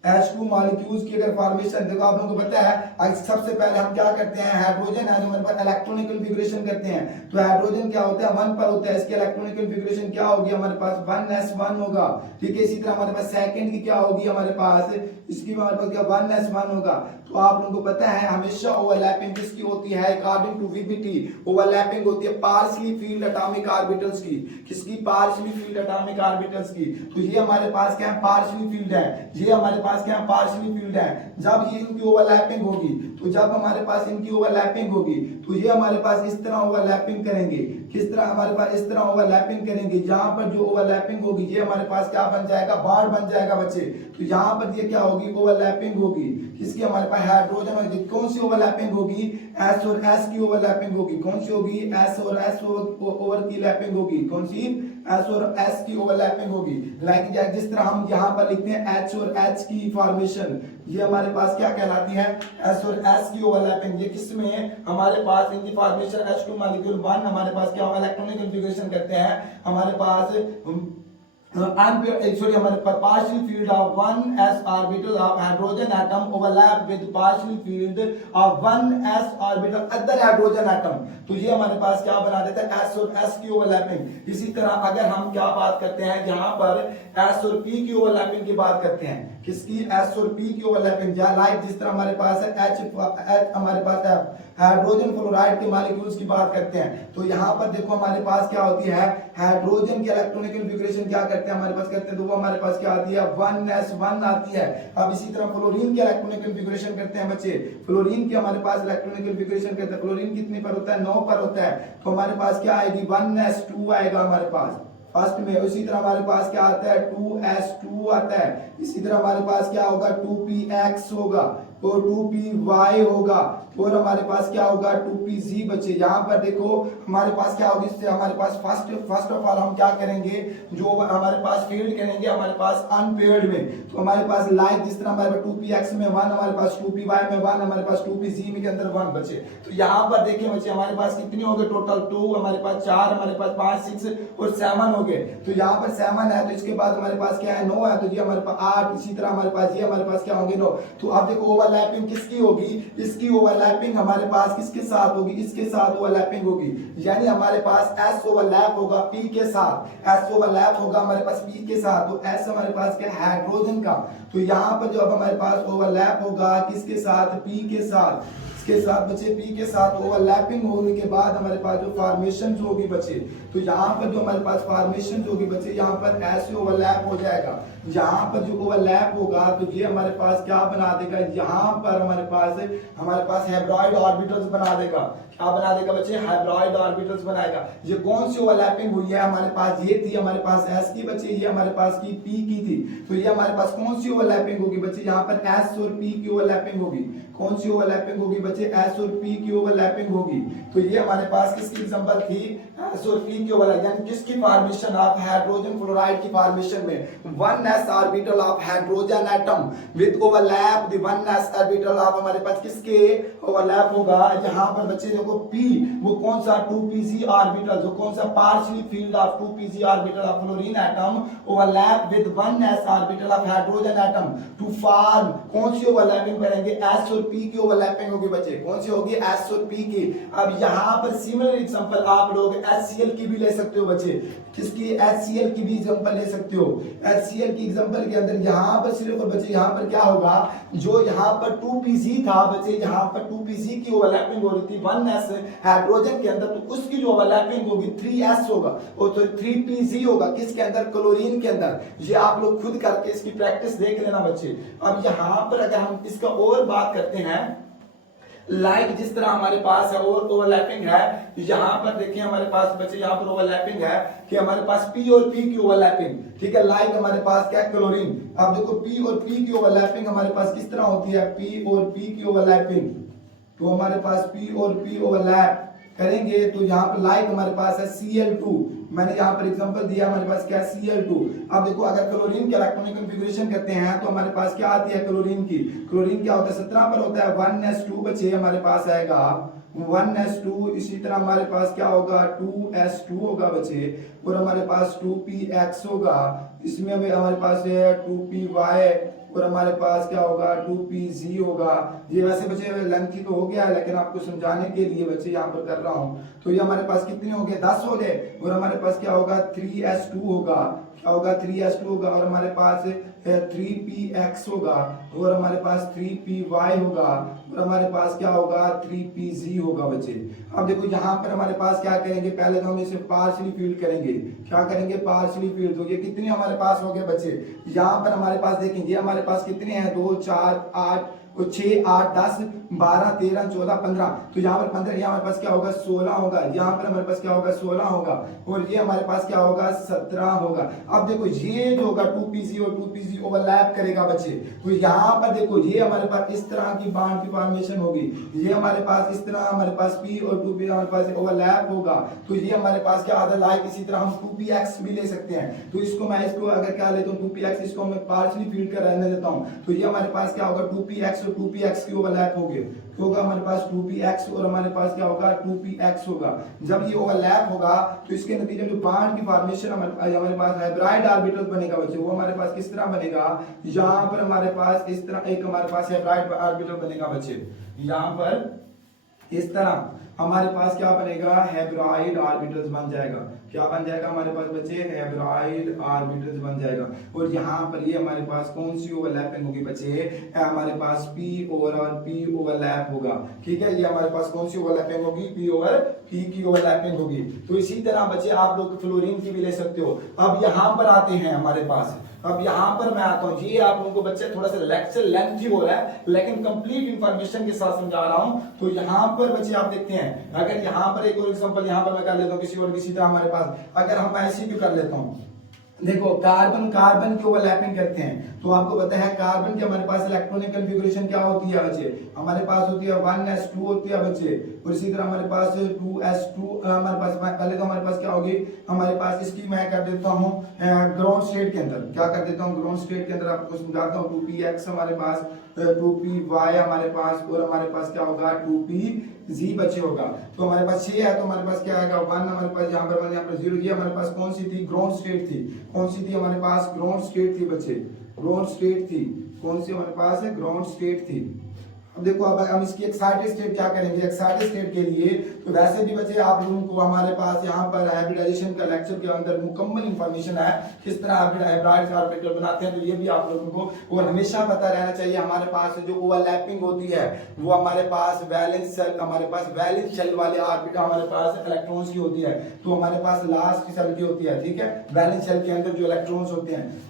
H2 मॉलिक्यूल्स की अगर फॉर्मेशन देखो, आप लोगों को पता है सबसे पहले हम क्या करते हैं, हाइड्रोजन है जो हमारे पास इलेक्ट्रॉनिक कॉन्फ़िगरेशन करते हैं। तो हाइड्रोजन क्या होता है? 1 पर होता है, इसकी इलेक्ट्रॉनिक कॉन्फ़िगरेशन क्या होगी हमारे पास? 1s1 होगा। ठीक है, इसी तरह हमारे पास सेकंड की क्या होगी हमारे पास? इसकी हमारे पास क्या 1s1 होगा। तो आप लोगों को पता है हमेशा ओवरलैपिंग किसकी होती है? अकॉर्डिंग टू वीबीटी ओवरलैपिंग होती है पार्शियली फील्ड एटॉमिक ऑर्बिटल्स की। किसकी? पार्शियली फील्ड एटॉमिक ऑर्बिटल्स की। तो ये हमारे पास क्या है? पार्शियली फील्ड है। ये हमारे पास क्या पार्शियली फील्ड है। जब ये इनकी ओवरलैपिंग होगी, तो जब हमारे पास इनकी ओवरलैपिंग होगी तो ये हमारे पास इस तरह ओवरलैपिंग करेंगे। किस तरह? हमारे पास इस तरह ओवरलैपिंग करेंगे। जहां पर जो ओवरलैपिंग होगी ये हमारे पास क्या बन जाएगा? बॉन्ड बन जाएगा बच्चे। तो यहाँ पर ये क्या होगी? ओवरलैपिंग होगी। किसकी? हमारे पास हाइड्रोजन होगी। कौन सी ओवरलैपिंग होगी? एस और एस की ओवरलैपिंग होगी। कौन सी होगी? एस और एस ओवर की लैपिंग होगी। कौन सी? एस और एस की ओवरलैपिंग होगी। लाइक जिस तरह हम यहाँ पर लिखते हैं एच और एच की फॉर्मेशन, ये हमारे पास क्या कहलाती है? एस और एस की ओवरलैपिंग। ये किसमें? हमारे पास इनकी फॉर्मेशन H2 मॉलिक्यूल 1 हमारे पास क्या होगा? इलेक्ट्रॉनिक कॉन्फ़िगरेशन करते हैं हमारे पास sorry हमारे पास partial field of 1s orbital of hydrogen atom overlap with partial field of 1s orbital other hydrogen atom। तो ये हमारे पास क्या बना देता है? s और s की ओवरलैपिंग। इसी तरह अगर हम क्या बात करते हैं, यहाँ पर s और p की ओवरलैपिंग की बात करते हैं। किसकी? s और p की ओवरलैपिंग। लाइक जिस तरह हमारे पास है H हमारे पास है हाइड्रोजन फ्लोराइड के मॉलिक्यूल्स की बात करते हैं। तो यहाँ पर देखो हमारे पास क्या होती है? हाइड्रोजन की इलेक्ट्रॉनिक कॉन्फ़िगरेशन क्या करते हैं हमारे पास? करते हैं तो वो हमारे पास क्या आती है? 1s1 आती है। अब इसी तरह फ्लोरीन की इलेक्ट्रॉनिक कॉन्फ़िगरेशन करते हैं बच्चे। फ्लोरीन की हमारे पास इलेक्ट्रॉनिक कॉन्फ़िगरेशन करते हैं। फ्लोरीन कितने पर होता है? 9 पर होता है। तो हमारे पास क्या आएगी? 1s2 आएगा हमारे पास फर्स्ट में। इसी तरह हमारे पास क्या आता है? 2s2 आता है। इसी तरह हमारे पास क्या होगा? 2px होगा और 2py होगा और हमारे पास क्या होगा? 2pz बचे। यहाँ पर देखो हमारे पास क्या होगी? इससे हमारे पास फर्स्ट ऑफ ऑल हम क्या करेंगे? जो हमारे पास फील्ड करेंगे हमारे पास अनपेयर्ड में। तो हमारे पास लाइक जिस तरह हमारे पास 2px में 1, हमारे पास 2py में 1, हमारे पास 2pz में के अंदर 1 बचे। तो यहाँ पर देखिए बच्चे हमारे पास कितने हो गए टोटल? 2, हमारे पास 4, हमारे पास 5, 6 और 7 हो गए। तो यहाँ पर 7 है, तो इसके बाद हमारे पास क्या है? 9 है, तो ये हमारे पास 8। इसी तरह हमारे पास ये हमारे पास क्या होंगे? 9। तो अब देखो ओवरलैपिंग किसकी होगी? इसकी ओवरलैपिंग हमारे पास किसके साथ होगी? इसके साथ ओवरलैपिंग होगी। यानी हमारे पास S ओवरलैप होगा P के साथ। S ओवरलैप होगा हमारे पास P के साथ। तो S हमारे पास क्या है? हाइड्रोजन का। तो यहाँ पर जो अब हमारे पास ओवरलैप होगा किसके साथ? P के साथ। इसके साथ बचे P के साथ ओवरलैपिंग होने के बाद हमारे पास जो फॉर्मेशन होगी बचे, तो यहाँ पर जो हमारे पास फॉर्मेशन होगी बचे, यहाँ पर ऐसे ओवरलैप हो जाएगा। यहाँ पर जो ओवरलैप होगा तो ये हमारे पास क्या बना देगा? यहाँ पर हमारे पास हैब्रॉइड ऑर्बिटल्स बना देगा। क्या बना देगा बच्चे? हाइब्रॉइड ऑर्बिटल्स बनाएगा। ये कौन सी ओवरलैपिंग हुई है? हमारे पास ये थी हमारे पास S की बच्चे, ये हमारे पास की P की थी। तो ये हमारे पास कौन सी ओवरलैपिंग होगी बच्चे? यहाँ पर S और P की ओवरलैपिंग होगी। कौन सी ओवरलैपिंग होगी बच्चे? S और P की ओवरलैपिंग होगी। तो ये हमारे पास किसकी एग्जांपल थी? S और P की ओवरलैपिंग। यानी किसकी फॉर्मेशन? ऑफ हाइड्रोजन फ्लोराइड की फॉर्मेशन में 1s orbital of hydrogen atom with overlap the 1s orbital of हमारे पास किसके ओवरलैप होगा? यहाँ पर बच्चे देखो P वो कौन सा? 2pz orbital. जो कौन सा? Partially filled of 2pz orbital of fluorine atom overlap with 1s orbital of hydrogen atom to form कौन सी ओवरलैपिंग करेंगे? S और P की ओवरलैपिंग होगी बच्चे। कौन सी होगी? S और P की। अब यहाँ पर सिमिलर एग्जांपल आप लोग HCl की भी ले सकते हो बच्चे। किसकी? HCl की भी एग्जांपल ले सकते हो। HCl की एग्जांपल के अंदर यहाँ पर सिर्फ बच्चे यहाँ पर क्या होगा? जो यहाँ पर 2pz था बच्चे, यहाँ पर 2pz की ओवरलैपिंग हो रही थी 1s हाइड्रोजन के अंदर, तो उसकी जो ओवरलैपिंग होगी 3s होगा और तो 3pz होगा। किसके अंदर? क्लोरीन के अंदर। ये आप लोग खुद करके इसकी प्रैक्टिस देख लेना बच्चे। अब यहाँ पर अगर हम इसका और बात करते हैं लाइक जिस तरह हमारे पास है और ओवरलैपिंग है, यहाँ पर देखिए हमारे पास बच्चे यहाँ पर ओवरलैपिंग है कि हमारे पास पी और पी की ओवरलैपिंग, ठीक है। लाइक हमारे पास क्या है, क्लोरीन। अब देखो पी और पी की ओवरलैपिंग हमारे पास किस तरह होती है, पी और पी की ओवरलैपिंग, तो हमारे पास पी और पी ओवरलैप करेंगे तो यहाँ पर लाइक हमारे पास है Cl2, मैंने यहाँ पर एग्जांपल दिया, हमारे पास क्या है Cl2। अब देखो अगर क्लोरीन के इलेक्ट्रॉनिक कॉन्फ़िगरेशन करते हैं तो हमारे पास क्या आती है क्लोरीन की, क्लोरीन क्या होता है 17 पर होता है 1s2 बचे हमारे पास आएगा 1s2, इसी तरह हमारे पास क्या होगा 2s2 होगा बचे, और हमारे पास 2px होगा, इसमें भी हमारे पास है 2py, और हमारे पास क्या होगा 2pz होगा। ये वैसे बच्चे लेंथी तो हो गया है लेकिन आपको समझाने के लिए बच्चे यहाँ पर कर रहा हूँ। तो ये हमारे पास कितने हो गए 10 हो गए, और हमारे पास क्या होगा 3s2 होगा, क्या होगा 3s2 होगा, और हमारे पास 3px होगा, और हमारे पास 3py होगा, और हमारे पास क्या होगा 3pz होगा बच्चे। अब देखो यहाँ पर हमारे पास क्या करेंगे, पहले तो हम इसे पार्शियली फील्ड करेंगे, क्या करेंगे पार्शियली फील्ड। तो ये कितने हमारे पास हो गए बच्चे, यहाँ पर हमारे पास देखेंगे हमारे पास कितने हैं 2 4 8 6 8 10 12 13 14 15, तो यहाँ पर 15, ये हमारे पास क्या होगा 16 होगा, यहाँ पर हमारे पास क्या होगा 16 होगा, और ये हमारे पास क्या होगा 17 होगा। अब देखो ये जो होगा 2pz और 2pz ओवरलैप करेगा बच्चे, तो यहाँ पर देखो ये हमारे पास इस तरह की बॉन्ड की फॉर्मेशन होगी, ये हमारे पास इस तरह हमारे पास p और 2p हमारे पास ओवरलैप होगा, तो ये हमारे पास क्या आता है लाइक, इसी तरह हम 2px भी ले सकते हैं। तो इसको मैं इसको अगर क्या लेता हूँ 2px, इसको मैं पार्शियली फील्ड कर रहने देता हूँ, तो ये हमारे पास क्या होगा 2px और 2px की ओवरलैप होगी, होगा हमारे पास 2px और हमारे पास क्या होगा 2px होगा। जब ये ओवरलैप होगा तो इसके नतीजे में जो बॉन्ड की फॉर्मेशन हमारे पास हाइब्रिड ऑर्बिटल बनेगा बच्चे, वो हमारे पास किस तरह बनेगा, यहाँ पर हमारे पास इस तरह एक हमारे पास हाइब्रिड ऑर्बिटल बनेगा बच्चे, यहाँ पर इस तरह हमारे पास क्या बनेगा हाइब्रिड ऑर्बिटल्स बन जाएगा, क्या बन जाएगा हमारे पास बच्चे हाइब्रिड ऑर्बिटल्स बन जाएगा। और यहाँ पर ये हमारे पास कौन सी ओवरलैपिंग होगी बच्चे, हमारे पास p और p ओवरलैप होगा, ठीक है। ये हमारे पास कौन सी ओवरलैपिंग होगी, p और p की ओवरलैपिंग होगी। तो इसी तरह बच्चे आप लोग फ्लोरीन की भी ले सकते हो। अब यहाँ पर आते हैं हमारे पास, अब यहाँ पर मैं आता हूँ, ये आप लोगों को बच्चे थोड़ा सा लेक्चर लेंथी हो रहा है लेकिन कंप्लीट इंफॉर्मेशन के साथ समझा रहा हूँ। तो यहाँ पर बच्चे आप देखते हैं, अगर यहाँ पर एक और एग्जांपल यहाँ पर मैं कर लेता हूँ किसी और किसी तरह हमारे पास, अगर हम ऐसी भी कर लेता हूँ, देखो कार्बन कार्बन की ओवरलैपिंग करते हैं तो आपको पता है कार्बन के हमारे पास इलेक्ट्रॉनिक कॉन्फ़िगरेशन क्या होती है बच्चे, हमारे पास होती है 1s2 होती है बच्चे, और इसी तरह हमारे पास 2s2 हमारे पास, पहले तो हमारे पास क्या होगी, हमारे पास इसकी मैं कर देता हूँ ग्राउंड स्टेट के अंदर, क्या कर देता हूँ ग्राउंड स्टेट के अंदर आपको समझाता हूँ 2px हमारे पास 2py हमारे पास, और हमारे पास क्या होगा 2pz बचे होगा। तो हमारे पास 6 है तो हमारे पास क्या आएगा 1 हमारे पास, यहाँ पर 1 यहाँ पर 0, ये हमारे पास कौन सी थी ग्राउंड स्टेट थी, कौन सी थी हमारे पास ग्राउंड स्टेट थी बच्चे, ग्राउंड स्टेट थी, कौन सी हमारे पास है ग्राउंड स्टेट थी। अब देखो अब हम इसकी एक्साइटेड स्टेट क्या करेंगे, एक्साइटेड स्टेट के लिए तो वैसे भी बच्चे आप लोगों को हमारे पास यहाँ पर हाइब्रिडाइजेशन का लेक्चर के अंदर मुकम्मल इंफॉर्मेशन है किस तरह हाइब्रिड ऑर्बिटल बनाते हैं, तो ये भी आप लोगों को और हमेशा पता रहना चाहिए। हमारे पास जो ओवरलैपिंग होती है वो हमारे पास वैलेंस शेल, हमारे पास वैलेंस शेल वाले ऑर्बिटल हमारे पास इलेक्ट्रॉन्स की होती है, तो हमारे पास लास्ट शेल की होती है, ठीक है, वैलेंस शेल के अंदर जो इलेक्ट्रॉन्स होते हैं।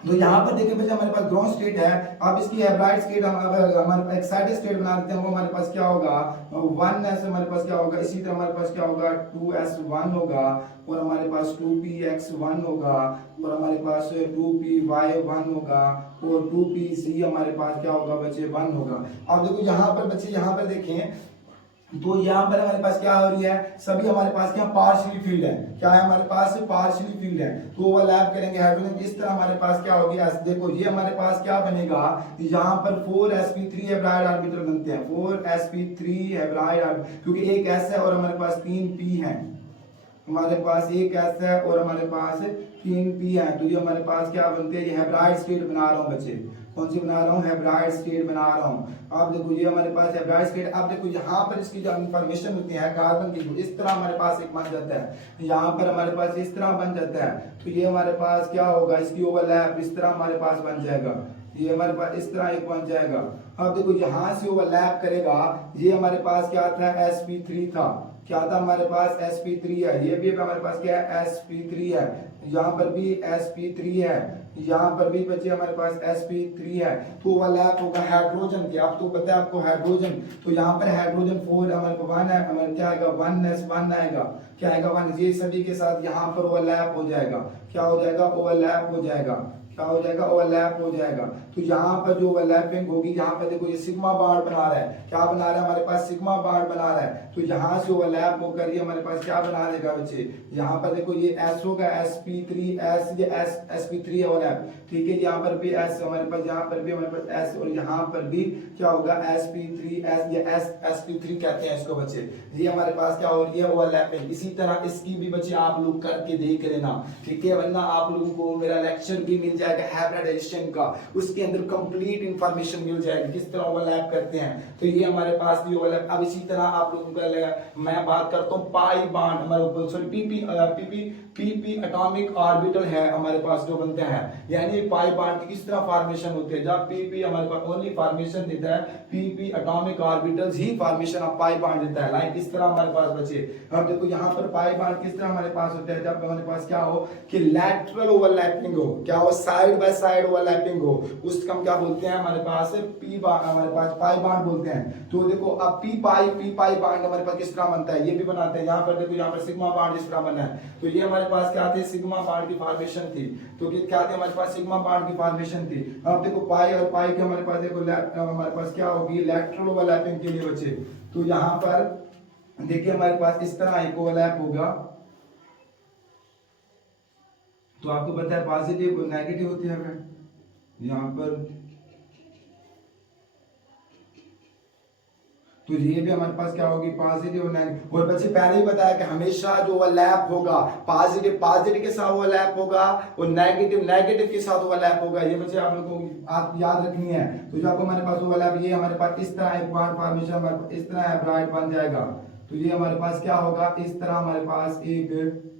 तो यहाँ पर देखिए बच्चे हमारे पास ग्राउंड स्टेट है, अब इसकी हाइब्रिड स्टेट हम हमारे पास एक्साइटेड स्टेट बना देते हैं, वो हमारे पास क्या होगा 1s हमारे पास क्या होगा, इसी तरह हमारे पास क्या होगा 2s1 होगा, और हमारे पास 2px1 होगा, और हमारे पास 2py1 होगा, और 2pz हमारे पास क्या होगा बच्चे 1 होगा। अब देखो यहाँ पर बच्चे यहाँ पर देखें तो यहाँ पर हमारे पास क्या हो रही है, सभी हमारे पास क्या पार्शियली फील्ड है, क्या है हमारे पास पार्शियली फील्ड है, तो ओवरलैप करेंगे हाइड्रोजन, इस तरह हमारे पास क्या होगी, देखो ये हमारे पास क्या बनेगा, यहाँ पर 4sp3 हाइब्रिड ऑर्बिटल बनते हैं, 4sp3 हाइब्रिड, क्योंकि एक s है और हमारे पास 3p है, हमारे पास एक s है और हमारे पास 3p है, तो ये हमारे पास क्या बनते हैं, ये हाइब्रिड स्टेट बना रहा हूँ बच्चे, कौन सी बना रहा हूँ हाइब्रिड स्टेट बना रहा हूँ। अब देखो ये हमारे पास हाइब्रिड स्टेट, अब देखो यहाँ पर इसकी जो इंफॉर्मेशन होती है कार्बन की इस तरह हमारे पास एक बन जाता है, यहाँ पर हमारे पास इस तरह बन जाता है, तो ये हमारे पास क्या होगा, इसकी ओवरलैप इस तरह हमारे पास बन जाएगा, ये हमारे पास इस तरह एक बन जाएगा। अब देखो यहाँ से ओवरलैप करेगा, ये हमारे पास क्या था sp3 था, क्या था हमारे पास sp3 है, ये भी हमारे पास क्या है sp3 है, यहाँ पर भी sp3 है, यहाँ पर भी बचे हमारे पास sp3 है, तो ओवरलैप होगा हाइड्रोजन के। अब तो पता है आपको हाइड्रोजन, तो यहाँ पर हाइड्रोजन 4 हमारे को 1 है, हमारे क्या आएगा 1s1 आएगा, क्या आएगा 1, ये सभी के साथ यहाँ पर ओवरलैप हो जाएगा, क्या हो जाएगा ओवरलैप हो जाएगा, क्या हो जाएगा ओवरलैप हो जाएगा। तो यहाँ पर जो ओवरलैपिंग होगी, यहाँ पर देखो ये सिग्मा बॉन्ड बना रहा है, क्या बना रहा है हमारे पास सिग्मा बॉन्ड बना रहा है, तो यहाँ से ओवरलैप होकर ये हमारे पास क्या बना देगा बच्चे, यहाँ पर देखो ये S होगा sp3 s, ये sp3 है ओवरलैप, ठीक है, यहाँ पर भी S हमारे पास, यहाँ पर भी हमारे पास S, और यहाँ पर भी क्या होगा sp3s, ये sp3 कहते हैं इसको बच्चे, ये हमारे पास क्या हो रही है ओवरलैपिंग। इसी तरह इसकी भी बच्चे आप लोग करके देख लेना, ठीक है, वरना आप लोगों को मेरा लेक्चर भी मिल जाएगा हाइब्रिडाइजेशन का, उसके अंदर कंप्लीट इंफॉर्मेशन मिल जाएगी किस तरह ओवरलैप करते हैं। तो ये हमारे पास भी ओवरलैप। अब इसी तरह आप लोगों का मैं बात करता हूँ पाई बॉन्ड, हमारे सॉरी पीपी एटॉमिक ऑर्बिटल है हमारे पास जो बनते हैं, यानी पाई बॉन्ड की किस तरह फॉर्मेशन होती है, जब पीपी हमारे पास ओनली फॉर्मेशन देता है, PP atomic orbitals he formation of pi bond देता है, लाइक इस तरह हमारे पास बचे। अब देखो यहाँ पर पाई बॉन्ड किस तरह हमारे पास होता है, जब हमारे पास क्या हो कि लैटरल ओवरलैपिंग हो, क्या हो साइड बाय साइड ओवरलैपिंग हो, उसको हम क्या बोलते हैं हमारे पास पी बॉन्ड, हमारे पास पाई बॉन्ड बोलते हैं। तो देखो अब पी पाई बॉन्ड हमारे पास किस तरह बनता है, ये भी बनाते हैं, यहाँ पर देखो यहाँ पर सिग्मा बॉन्ड इस तरह बना है, तो ये हमारे पास क्या थे सिग्मा बॉन्ड की फॉर्मेशन थी, तो क्या थे हमारे पास सिग्मा बॉन्ड की फॉर्मेशन थी। अब देखो पाई और पाई के हमारे पास देखो हमारे पास क्या होगी लैटरल ओवरलैपिंग के लिए बचे, तो यहाँ पर देखिए हमारे पास इस तरह एक ओवरलैप होगा, तो आपको पता है पॉजिटिव और नेगेटिव होती है यहाँ पर, तो ये भी हमारे पास क्या होगी पॉजिटिव और नेगेटिव। और बच्चे पहले ही बताया कि हमेशा जो ओवरलैप होगा पॉजिटिव के साथ ओवरलैप होगा और नेगेटिव के साथ ओवरलैप होगा, ये बच्चे आप लोगों को आप याद रखनी है। तो जब हमारे पास ओवरलैप, ये हमारे पास इस तरह एक बॉन्ड फॉर्मेशन हमारे पास इस तरह हाइब्रिड बन जाएगा, तो ये हमारे पास क्या होगा इस तरह हमारे पास एक,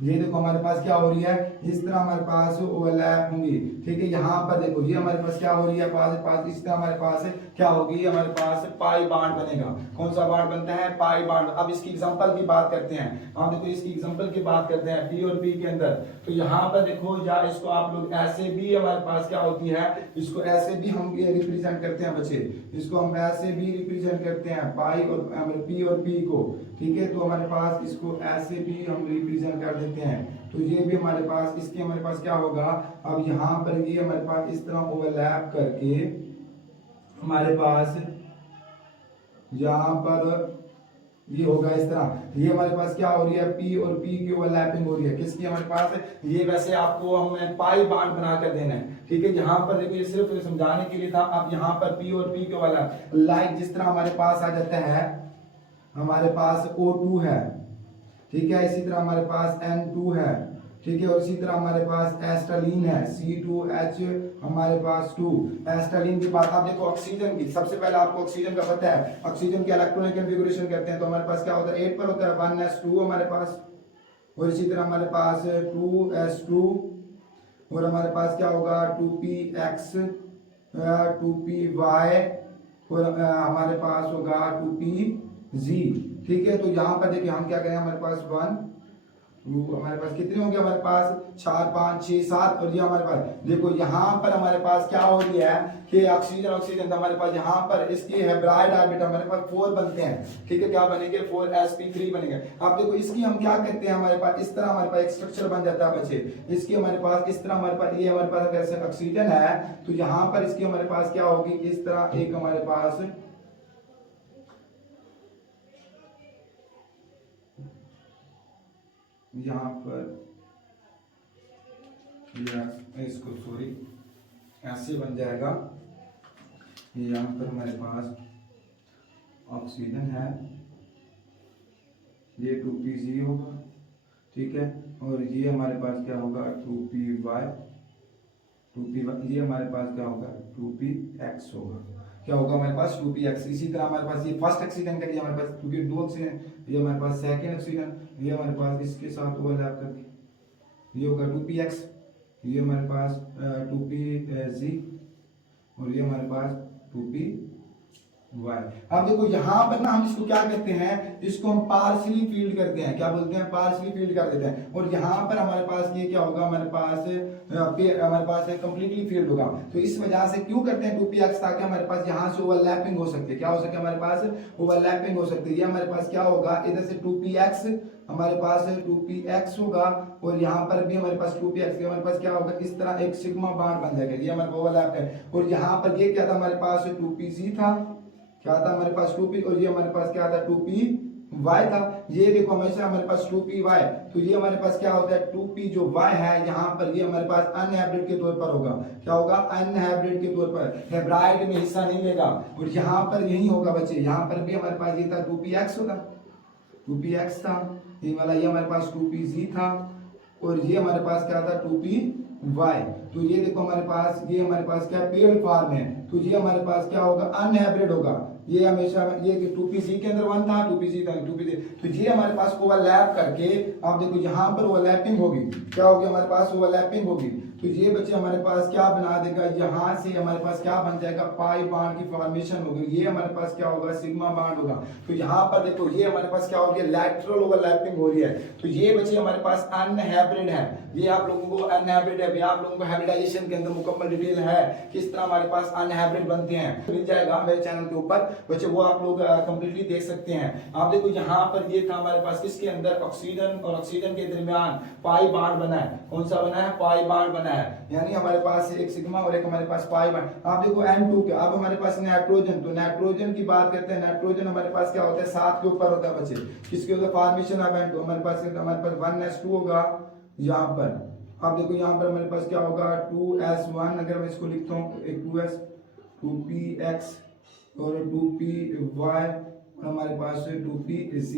ये देखो हमारे पास क्या हो रही है इस तरह हमारे पास ओवरलैप होंगी, ठीक है। यहाँ पर देखो ये हमारे पास क्या हो रही है पास इस तरह हमारे पास क्या होगी, हमारे पास पाई बॉन्ड बनेगा। कौन सा बॉन्ड बनता है पाई बॉन्ड। अब इसकी एग्जांपल की बात करते हैं, हम देखो इसकी एग्जांपल की बात करते हैं पी और पी के अंदर। तो यहाँ पर देखो या इसको आप लोग ऐसे भी हमारे पास क्या होती है, इसको ऐसे भी हम ये रिप्रेजेंट करते हैं बच्चे, इसको हम ऐसे भी रिप्रेजेंट करते हैं पाई और पी और पी को, ठीक है। तो हमारे पास इसको ऐसे भी हम रिप्रेजेंट कर देते हैं, तो ये भी हमारे पास इसके हमारे पास क्या होगा, अब यहाँ पर ये हमारे पास इस तरह ओवरलैप करके हमारे पास यहाँ पर ये होगा इस तरह, ये हमारे पास क्या हो रही है पी और पी की ओवरलैपिंग हो रही है किसकी हमारे पास, ये वैसे आपको हमें पाई बॉन्ड बना कर देना है, ठीक है। यहाँ पर देखिए सिर्फ समझाने के लिए था। अब यहाँ पर पी और पी के ओवरलैप लाइक जिस तरह हमारे पास आ जाता है, हमारे पास O2 है, ठीक है, इसी तरह हमारे पास N2 है, ठीक है, और इसी तरह हमारे पास एस्टालीन है C2H हमारे पास 2। एस्टालीन की बात आप देखो ऑक्सीजन की, सबसे पहले आपको ऑक्सीजन का पता है, ऑक्सीजन की इलेक्ट्रॉनिक कॉन्फ़िगरेशन करते हैं, तो हमारे पास क्या होता है 8 पर होता है 1s2 हमारे पास, और इसी तरह हमारे पास 2s2, और हमारे पास क्या होगा 2px 2py, और हमारे पास होगा 2pz, ठीक है। तो यहाँ पर देखिए हम क्या करें, हमारे पास 1 हमारे पास कितने होंगे, हमारे पास 4 5 6 7, और ये हमारे पास देखो यहाँ पर हमारे पास क्या हो रही है कि ऑक्सीजन तो हमारे पास यहाँ पर इसकी हाइब्रिड ऑर्बिटल हमारे पास 4 बनते हैं, ठीक है, क्या बनेंगे 4sp3 बनेंगे। अब देखो इसकी हम क्या करते हैं, हमारे पास इस तरह हमारे पास एक स्ट्रक्चर बन जाता है बच्चे, इसकी हमारे पास इस तरह हमारे पास ये हमारे पास वैसे ऑक्सीजन है, तो यहाँ पर इसकी हमारे पास क्या होगी इस तरह एक हमारे पास यहाँ पर इसको सॉरी ऐसे बन जाएगा, यहाँ पर हमारे पास ऑक्सीजन है, ये 2pg होगा, ठीक है, और ये हमारे पास क्या होगा 2py, ये हमारे पास क्या होगा 2px होगा, क्या होगा हमारे पास 2px। इसी तरह हमारे पास ये फर्स्ट ऑक्सीजन का, ये हमारे पास क्योंकि 2 ऑक्सीजन, ये हमारे पास सेकंड ऑक्सीजन, ये हमारे पास इसके साथ ओवरलैप करके ये होगा 2px, ये हमारे पास 2pz, और ये हमारे पास 2pz, वाई। अब देखो यहाँ पर ना हम इसको क्या करते हैं, इसको हम पार्शली फील्ड करते हैं, क्या बोलते हैं, पार्शली फील्ड कर देते हैं। और यहाँ पर हमारे पास ये क्या होगा, हमारे पास कंप्लीटली फील्ड होगा। तो इस वजह से क्यों करते हैं 2px, ताकि हमारे पास यहाँ से ओवरलैपिंग हो सकती है, क्या हो सकता है, हमारे पास ओवरलैपिंग हो सकती है। ये हमारे पास क्या होगा, इधर से 2px हमारे पास 2px होगा, और यहाँ पर भी हमारे पास 2px, हमारे पास क्या होगा, इस तरह एक सिग्मा बांड बन जाएगा, ये हमारे ओवरलैप है। और यहाँ पर ये क्या था, हमारे पास 2pz था, क्या था हमारे पास 2p, और ये हमारे पास क्या था 2py था। ये देखो हमेशा हमारे पास 2py, तो ये हमारे पास क्या होता है 2p जो y है, यहाँ पर ये हमारे पास अनहाइब्रिड के तौर पर होगा, क्या होगा, अनहाइब्रिड के तौर पर, हेब्राइड में हिस्सा नहीं लेगा। और यहाँ पर यही होगा बच्चे, यहाँ पर भी हमारे पास ये था 2px होता, 2px था, ये वाला, ये हमारे पास 2pz था, और ये हमारे पास क्या था 2py। तो ये देखो हमारे पास, ये हमारे पास क्या पेयर फॉर्म है, तो ये हमारे पास क्या होगा, अनहाइब्रिड होगा। ये हमेशा ये 2pz के अंदर 1 था, 2pz था, 2pz, तो ये हमारे पास ओवरलैप करके, आप देखो यहाँ पर ओवरलैपिंग होगी, क्या होगी, हमारे पास ओवरलैपिंग होगी। तो ये बच्चे हमारे पास क्या बना देगा, यहाँ से हमारे पास क्या बन जाएगा, पाई बांड की फॉर्मेशन होगी, ये हमारे पास क्या होगा, सिग्मा बांड होगा। तो यहाँ पर देखो ये हमारे पास क्या हो रही है, लैटरल ओवरलैपिंग हो रही है। तो ये बच्चे हमारे पास अनहाइब्रिड है, ये आप लोगों को अनहाइब्रिड है, आप लोगों को हाइब्रिडाइजेशन के अंदर मुकम्मल डिटेल है, किस तरह हमारे पास अनहाइब्रिड बनते हैं, मिल जाएगा मेरे चैनल के ऊपर बच्चे, वो आप लोग कंप्लीटली देख सकते हैं। आप देखो यहाँ पर ये था हमारे पास, किसके अंदर, ऑक्सीजन और ऑक्सीजन के दरमियान पाई बांड बना है, कौन सा बना है, पाई बांड बना है, यानी हमारे पास एक सिग्मा और एक हमारे पास पाई बांड। आप देखो N2 के, अब हमारे पास नाइट्रोजन, तो नाइट्रोजन की बात करते हैं, नाइट्रोजन हमारे पास क्या होता है, 7 के ऊपर होता है बच्चे, किसके होता है, फॉर्मेशन ऑफ N2, हमारे पास 1s2 होगा यहाँ पर। आप देखो यहाँ पर हमारे पास क्या होगा 2s1, अगर मैं इसको लिखता हूँ, एक 2s 2px और 2py और हमारे पास 2pz।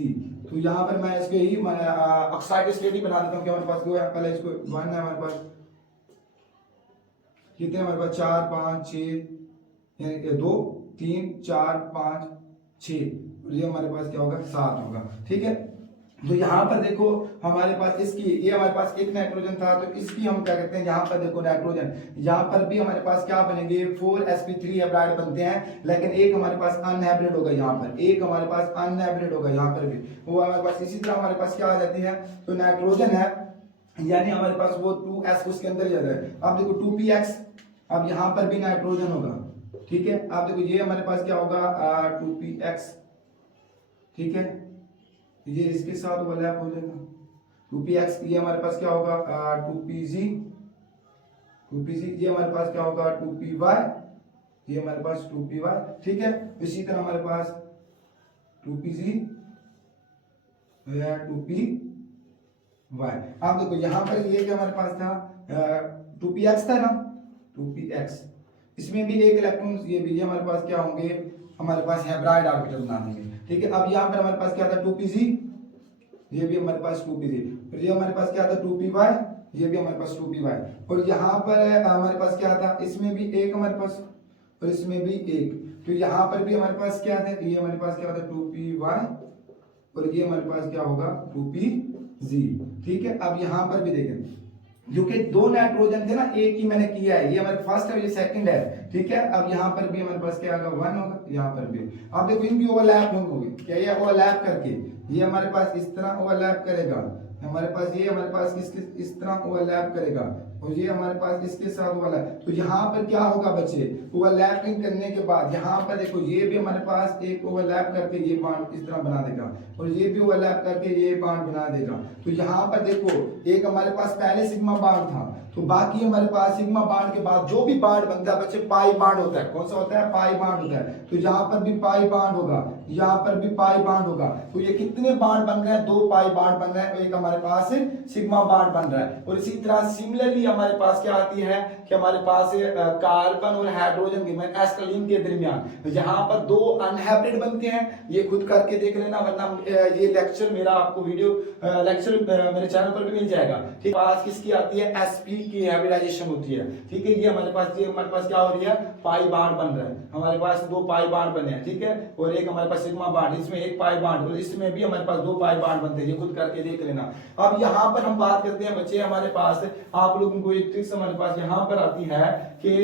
तो यहाँ पर मैं इसके ही ऑक्साइड स्टेट ही बना देता हूँ कि हमारे पास 2 है, पहले इसको 1 है, हमारे पास कितने, हमारे पास 4 5 6, यानी 2 3 4 5 6, और ये हमारे पास क्या होगा 7 होगा, ठीक है। तो यहाँ पर देखो हमारे पास इसकी, ये हमारे पास एक नाइट्रोजन था, तो इसकी हम क्या करते हैं, यहाँ पर देखो नाइट्रोजन, यहाँ पर भी हमारे पास क्या बनेंगे 4sp3 हेब्राइड बनते हैं, लेकिन एक हमारे पास अनहाइब्रिड होगा, यहाँ पर एक हमारे पास अनहाइब्रिड होगा, यहाँ पर भी वो हमारे पास। इसी तरह हमारे पास क्या आ जाती है, तो नाइट्रोजन है, यानी हमारे पास वो 2s उसके अंदर जाता है। अब देखो 2px, अब यहाँ पर भी नाइट्रोजन होगा, ठीक है। अब देखो ये हमारे पास क्या होगा 2px, ठीक है, ये इसके साथ ओवरलैप हो जाएगा 2px, ये हमारे पास क्या होगा 2pz, ये हमारे पास क्या होगा 2py, ये हमारे पास 2py, ठीक है। इसी तरह हमारे पास 2pz या 2py। आप देखो यहाँ पर ये क्या हमारे पास था 2px था ना, 2px, इसमें भी एक इलेक्ट्रॉन, ये भी, ये हमारे पास क्या होंगे, हमारे पास हेब्राइड ऑर्बिटल बना देंगे, ठीक है। अब यहाँ पर हमारे पास क्या था 2pz, ये भी हमारे पास 2pz, और ये हमारे पास क्या था 2py, ये भी हमारे पास 2py, और यहाँ पर हमारे पास क्या था, इसमें भी एक हमारे पास और इसमें भी एक, तो यहाँ पर भी हमारे पास क्या था, ये हमारे पास क्या था 2py, और ये हमारे पास क्या होगा 2pz, ठीक है। अब यहाँ पर भी देखें, क्योंकि 2 नाइट्रोजन थे ना, एक ही मैंने किया है, ये हमारे फर्स्ट है, ये सेकंड है, ठीक है। अब यहाँ पर भी हमारे पास क्या होगा 1 होगा, यहाँ पर भी अब देखो इनकी ओवरलैप होगी, क्या ये ओवरलैप करके ये हमारे पास इस तरह ओवरलैप करेगा, हमारे पास ये हमारे पास इस तरह ओवरलैप करेगा, और ये हमारे पास इसके साथ ओवरलैप। तो यहाँ पर क्या होगा बच्चे, ओवरलैपिंग करने के बाद यहाँ पर देखो ये भी हमारे पास एक ओवरलैप करके ये बांड इस तरह बना देगा, और ये भी ओवरलैप करके ये बांड बना देगा। तो यहाँ पर देखो एक हमारे पास पहले सिग्मा बांड था, तो बाकी हमारे पास सिग्मा बांड के बाद जो भी बांड बनता है बच्चे पाई बांड होता है, कौन सा होता है, पाई बांड होता है। तो यहाँ पर भी पाई बांड होगा, यहाँ पर भी पाई बांड होगा, तो ये कितने बांड बन रहे हैं, 2 पाई बांड बन रहे हैं, एक हमारे पास सिग्मा बांड बन रहा है। और इसी तरह सिमिलरली हमारे पास क्या आती है कि हमारे पास कार्बन और हाइड्रोजन की एस्टालीन के दरमियान यहाँ पर 2 अनहाइब्रिड बनते हैं, ये खुद करके देख लेना, वरना ये लेक्चर मेरा आपको वीडियो लेक्चर मेरे चैनल पर भी मिल जाएगा, ठीक है। पास किसकी आती है, sp की हाइब्रिडाइजेशन होती है, ठीक है। ये हमारे पास क्या हो रही है, पाई बांड बन रहा है, हमारे पास 2 पाई बांड बने हैं, ठीक है, और एक हमारे पास सिग्मा बांड, इसमें एक पाई बांड, और इसमें भी हमारे पास 2 पाई बांड बनते हैं, ये खुद करके देख लेना। अब यहाँ पर हम बात करते हैं बच्चे, हमारे पास आप लोगों को एक ट्रिक्स हमारे पास यहाँ पर आती है कि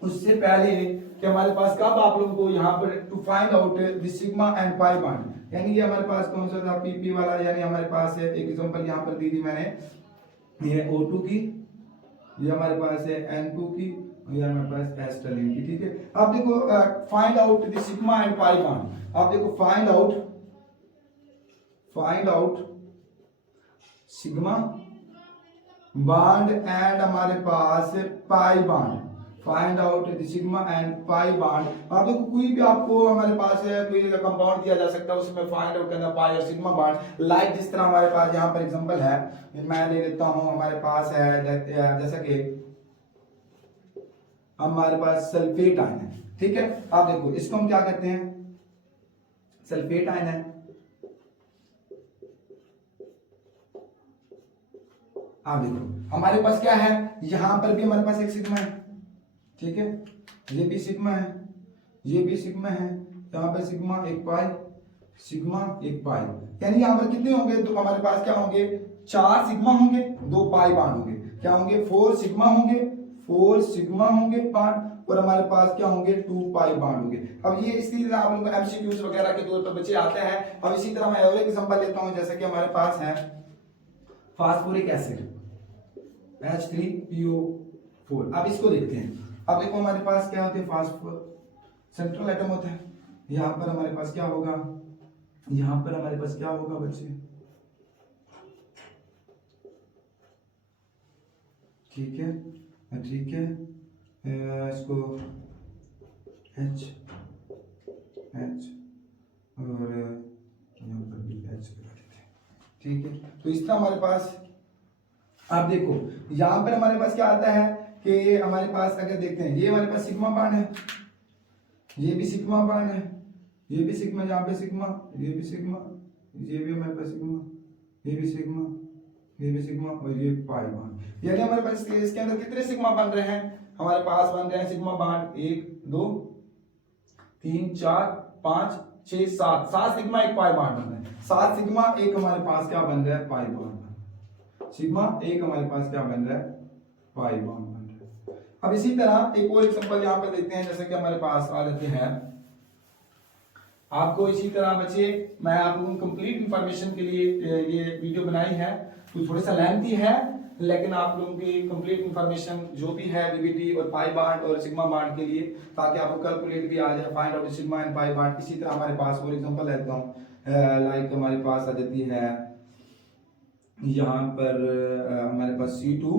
उससे पहले कि हमारे पास कब आप लोगों को यहाँ पर to find out the sigma and pi bond, यानी ये हमारे पास कौन सा था, पीपी वाला, यानी हमारे पास है एक एग्जांपल यहाँ पर दी थी मैंने, ये O2 की, ये हमारे पास है N2 की, ये हमारे पास एस्टलिन की। ठीक है, आप देखो find out the sigma and pi bond, आप देखो find out sigma bond and हमारे पास pi bond, find out the sigma and pi bond. आप देखो कोई भी आपको हमारे पास है कोई कंपाउंड दिया जा सकता है, उसमें फाइंड आउट करना पाई और सिग्मा बॉन्ड, लाइक जिस तरह हमारे पास यहाँ पर एग्जांपल है, मैं ले लेता हूँ, हमारे पास है जैसा कि हमारे पास सल्फेट आयन है। ठीक है, आप देखो इसको हम क्या करते हैं, सल्फेट आयन है, आप देखो हमारे पास क्या है, यहां पर भी हमारे पास एक सिग्मा है। ठीक है, ये भी सिग्मा है, ये भी सिग्मा है, यहाँ पे सिग्मा एक पाई, सिग्मा एक पाई, यानी यहाँ पर कितने होंगे, तो हमारे पास क्या होंगे, 4 सिग्मा होंगे, 2 पाई बांड होंगे, क्या होंगे, 4 सिग्मा होंगे, 4 सिग्मा होंगे बांड, और हमारे पास क्या होंगे, 2 पाई बांड होंगे। अब ये इसी तरह आप लोगों को एमसीक्यूज वगैरह के तौर पर बच्चे आते हैं। अब इसी तरह मैं और एक एग्जांपल लेता हूं, जैसे कि हमारे पास है फास्फोरिक एसिड H3PO4। अब इसको देखते हैं, अब देखो हमारे पास क्या होते हैं, फास्फोर सेंट्रल एटम होता है, यहाँ पर हमारे पास क्या होगा, यहाँ पर हमारे पास क्या होगा बच्चे, ठीक है, ठीक है, इसको H और यहाँ पर भी H लगा देते हैं। ठीक है, तो इस तरह हमारे पास आप देखो यहां पर हमारे पास क्या आता है कि हमारे पास अगर देखते हैं, ये हमारे पास सिग्मा बांड है, ये भी सिग्मा बांड है, ये भी सिग्मा, यहाँ पे सिग्मा, ये भी सिग्मा, ये भी हमारे पास सिग्मा, ये भी सिग्मा, ये भी सिग्मा, और ये पाई बांड, यानी हमारे पास इसके अंदर कितने सिग्मा बन रहे हैं, हमारे पास बन रहे हैं सिग्मा बांड 1 2 3 4 5 6 7 सिग्मा एक पाई बांड बन रहा है, 7 सिग्मा एक हमारे पास क्या बन रहा है, पाई बांड, सिग्मा एक हमारे पास क्या बन रहा है, पाई बॉन्ड बन रहा है। अब इसी तरह एक और एग्जांपल यहां पर देखते हैं, जैसे कि हमारे पास आ जाते हैं, आपको इसी तरह बच्चे मैं आप लोगों को कंप्लीट इंफॉर्मेशन के लिए ये वीडियो बनाई है, तो थोड़ा सा लेंथी है, लेकिन आप लोगों की कंप्लीट इंफॉर्मेशन जो भी है वीबीटी और पाई बॉन्ड और सिग्मा बॉन्ड के लिए, ताकि आपको कैलकुलेट भी आ जाए, find out sigma and pi bond. इसी तरह हमारे पास और एग्जांपल लेता हूं, लाइक हमारे पास आ जाती है यहाँ पर हमारे पास C2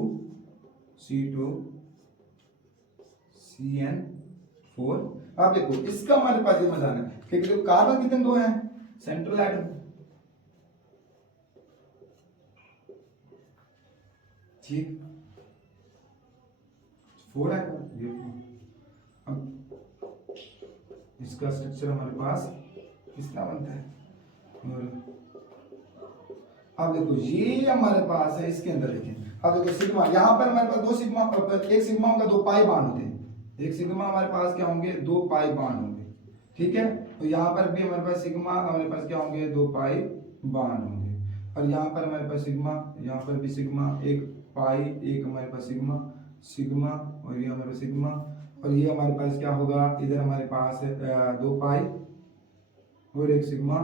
CN4। आप देखो इसका हमारे पास ये मजा है कि जो कार्बन कितने 2 हैं, सेंट्रल एटम, ठीक 4 है ये। अब इसका स्ट्रक्चर हमारे पास किस तरह बनता है, और अब देखो ये हमारे पास है, इसके अंदर देखें, अब देखो सिग्मा, यहाँ पर हमारे पास 2 सिग्मा, एक सिग्मा होगा 2 पाई बांड होते हैं, एक सिग्मा हमारे पास क्या होंगे, 2 पाई बांड होंगे। ठीक है, तो यहाँ पर भी हमारे पास सिग्मा, हमारे पास क्या होंगे, 2 पाई बांड होंगे, और यहाँ पर हमारे पास सिग्मा, यहाँ पर भी सिग्मा, एक पाई, एक हमारे पास सिग्मा, सिग्मा, और ये हमारे पास सिग्मा, और ये हमारे पास क्या होगा, इधर हमारे पास 2 पाई और एक सिग्मा,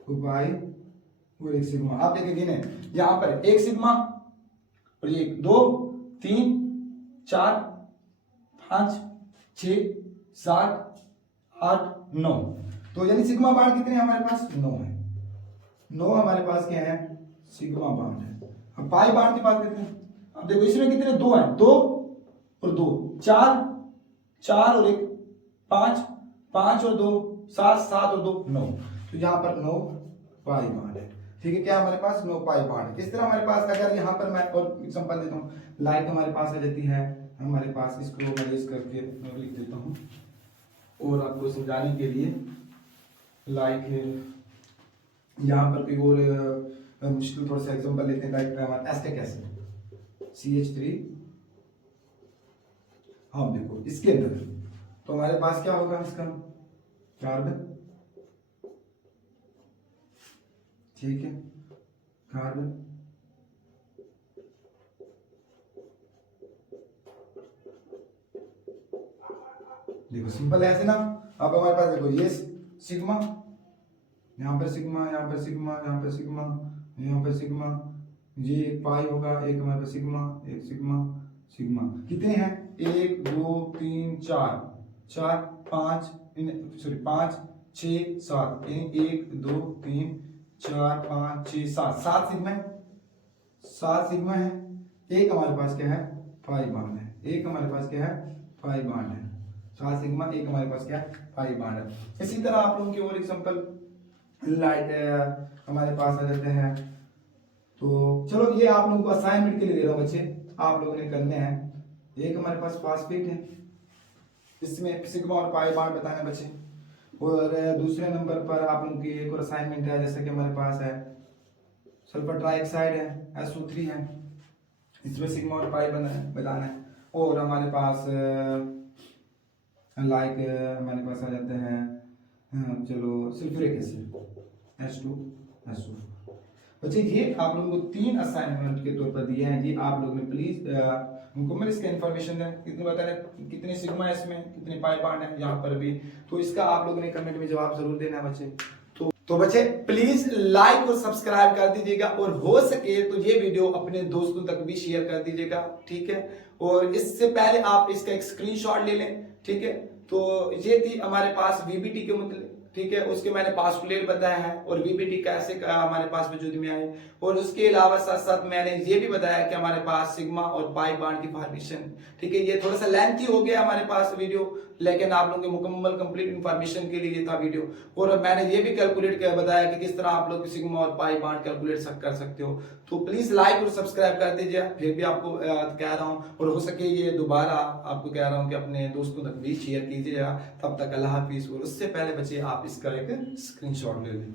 2 पाई और एक सिग्मा। आप देखेंगे ना, यहां पर एक सिग्मा, और ये 2 3 4 5 6 7 8 9, तो यानी सिग्मा बांड कितने हैं हमारे पास, 9 है, 9 हमारे पास क्या है, सिग्मा बांड है। अब पाई बांड की बात करते हैं, अब देखो इसमें कितने 2 हैं, 2 और 2 4 4 और 1 5 5 और 2 7 7 और 2 9, तो यहाँ पर 9 पाई बांड है। ठीक है, क्या हमारे पास 9 पाई बांड। इस तरह हमारे पास अगर यहाँ पर मैं और एग्जांपल देता हूँ, लाइक हमारे पास आ जाती है, हमारे पास इसको मैं इस करके लिख देता हूँ और आपको समझाने के लिए, लाइक यहाँ पर कोई और मुश्किल थोड़ा सा एग्जांपल लेते हैं, लाइक हमारा एस्टिक एसिड CH3, हम देखो इसके अंदर तो हमारे पास क्या होगा, इसका कार्बन, ठीक है, कार्बन, देखो सिंपल है ऐसे ना। अब हमारे पास देखो ये सिग्मा, यहाँ पर सिग्मा, यहाँ पर सिग्मा, यहाँ पर सिग्मा, यहाँ पर सिग्मा, ये एक पाई होगा, एक हमारे पास सिग्मा, एक सिग्मा, सिग्मा कितने हैं 1 2 3 4 4 5 सॉरी 5 6 7 1 2 3 4 5 6 7 7 सिग्मा है, 7 सिग्मा है। एक हमारे पास क्या है पाई बॉन्ड है, एक हमारे पास क्या है पाई बॉन्ड है, 7 सिग्मा, एक हमारे पास क्या है पाई बॉन्ड है। इसी तरह आप लोगों की और एग्जांपल लाइट हमारे पास आ जाते हैं। तो चलो ये आप लोगों को असाइनमेंट के लिए दे रहा हूँ बच्चे, आप लोगों ने करने हैं। एक हमारे पास फास्फेट है, इसमें सिग्मा और पाई बॉन्ड बताना है बच्चे। और दूसरे नंबर पर आप लोगों की एक और असाइनमेंट है, जैसे कि हमारे पास है सल्फर ट्राइऑक्साइड है, SO3 है, इसमें सिग्मा और पाई बताना है। और हमारे पास हमारे पास आ जाते हैं चलो सल्फ्यूरिक एसिड H2SO। बच्चे ये आप लोगों को 3 असाइनमेंट के तौर पर दिए हैं, ये आप लोगों ने प्लीज मुकम्मल इसका इन्फॉर्मेशन दें, कितने बताना कितने सिग्मा है इसमें, कितने पाई बॉन्ड है यहाँ पर भी, तो इसका आप लोगों ने कमेंट में जवाब जरूर देना है बच्चे। तो बच्चे प्लीज लाइक और सब्सक्राइब कर दीजिएगा, और हो सके तो ये वीडियो अपने दोस्तों तक भी शेयर कर दीजिएगा, ठीक है। और इससे पहले आप इसका एक स्क्रीनशॉट ले लें, ठीक है। तो ये थी हमारे पास वीबीटी के मतलब, ठीक है, उसके मैंने पास्टुलेट बताया है और वीबीटी कैसे हमारे पास वजूद में आए। और उसके अलावा साथ साथ मैंने ये भी बताया कि हमारे पास सिग्मा और पाई बॉन्ड की फॉर्मेशन, ठीक है। ये थोड़ा सा लेंथी हो गया हमारे पास वीडियो, लेकिन आप लोगों के मुकम्मल कंप्लीट इंफॉर्मेशन के लिए था वीडियो। और मैंने ये भी कैलकुलेट कर बताया कि किस तरह आप लोग सिग्मा और पाई बॉन्ड कैलकुलेट कर सकते हो। तो प्लीज लाइक और सब्सक्राइब कर दीजिए, फिर भी आपको कह रहा हूँ, और हो सके ये दोबारा आपको कह रहा हूँ कि अपने दोस्तों तक भी शेयर कीजिएगा। तब तक अल्लाह हाफिज। और उससे पहले बच्चे आप इसका एक स्क्रीनशॉट ले लें।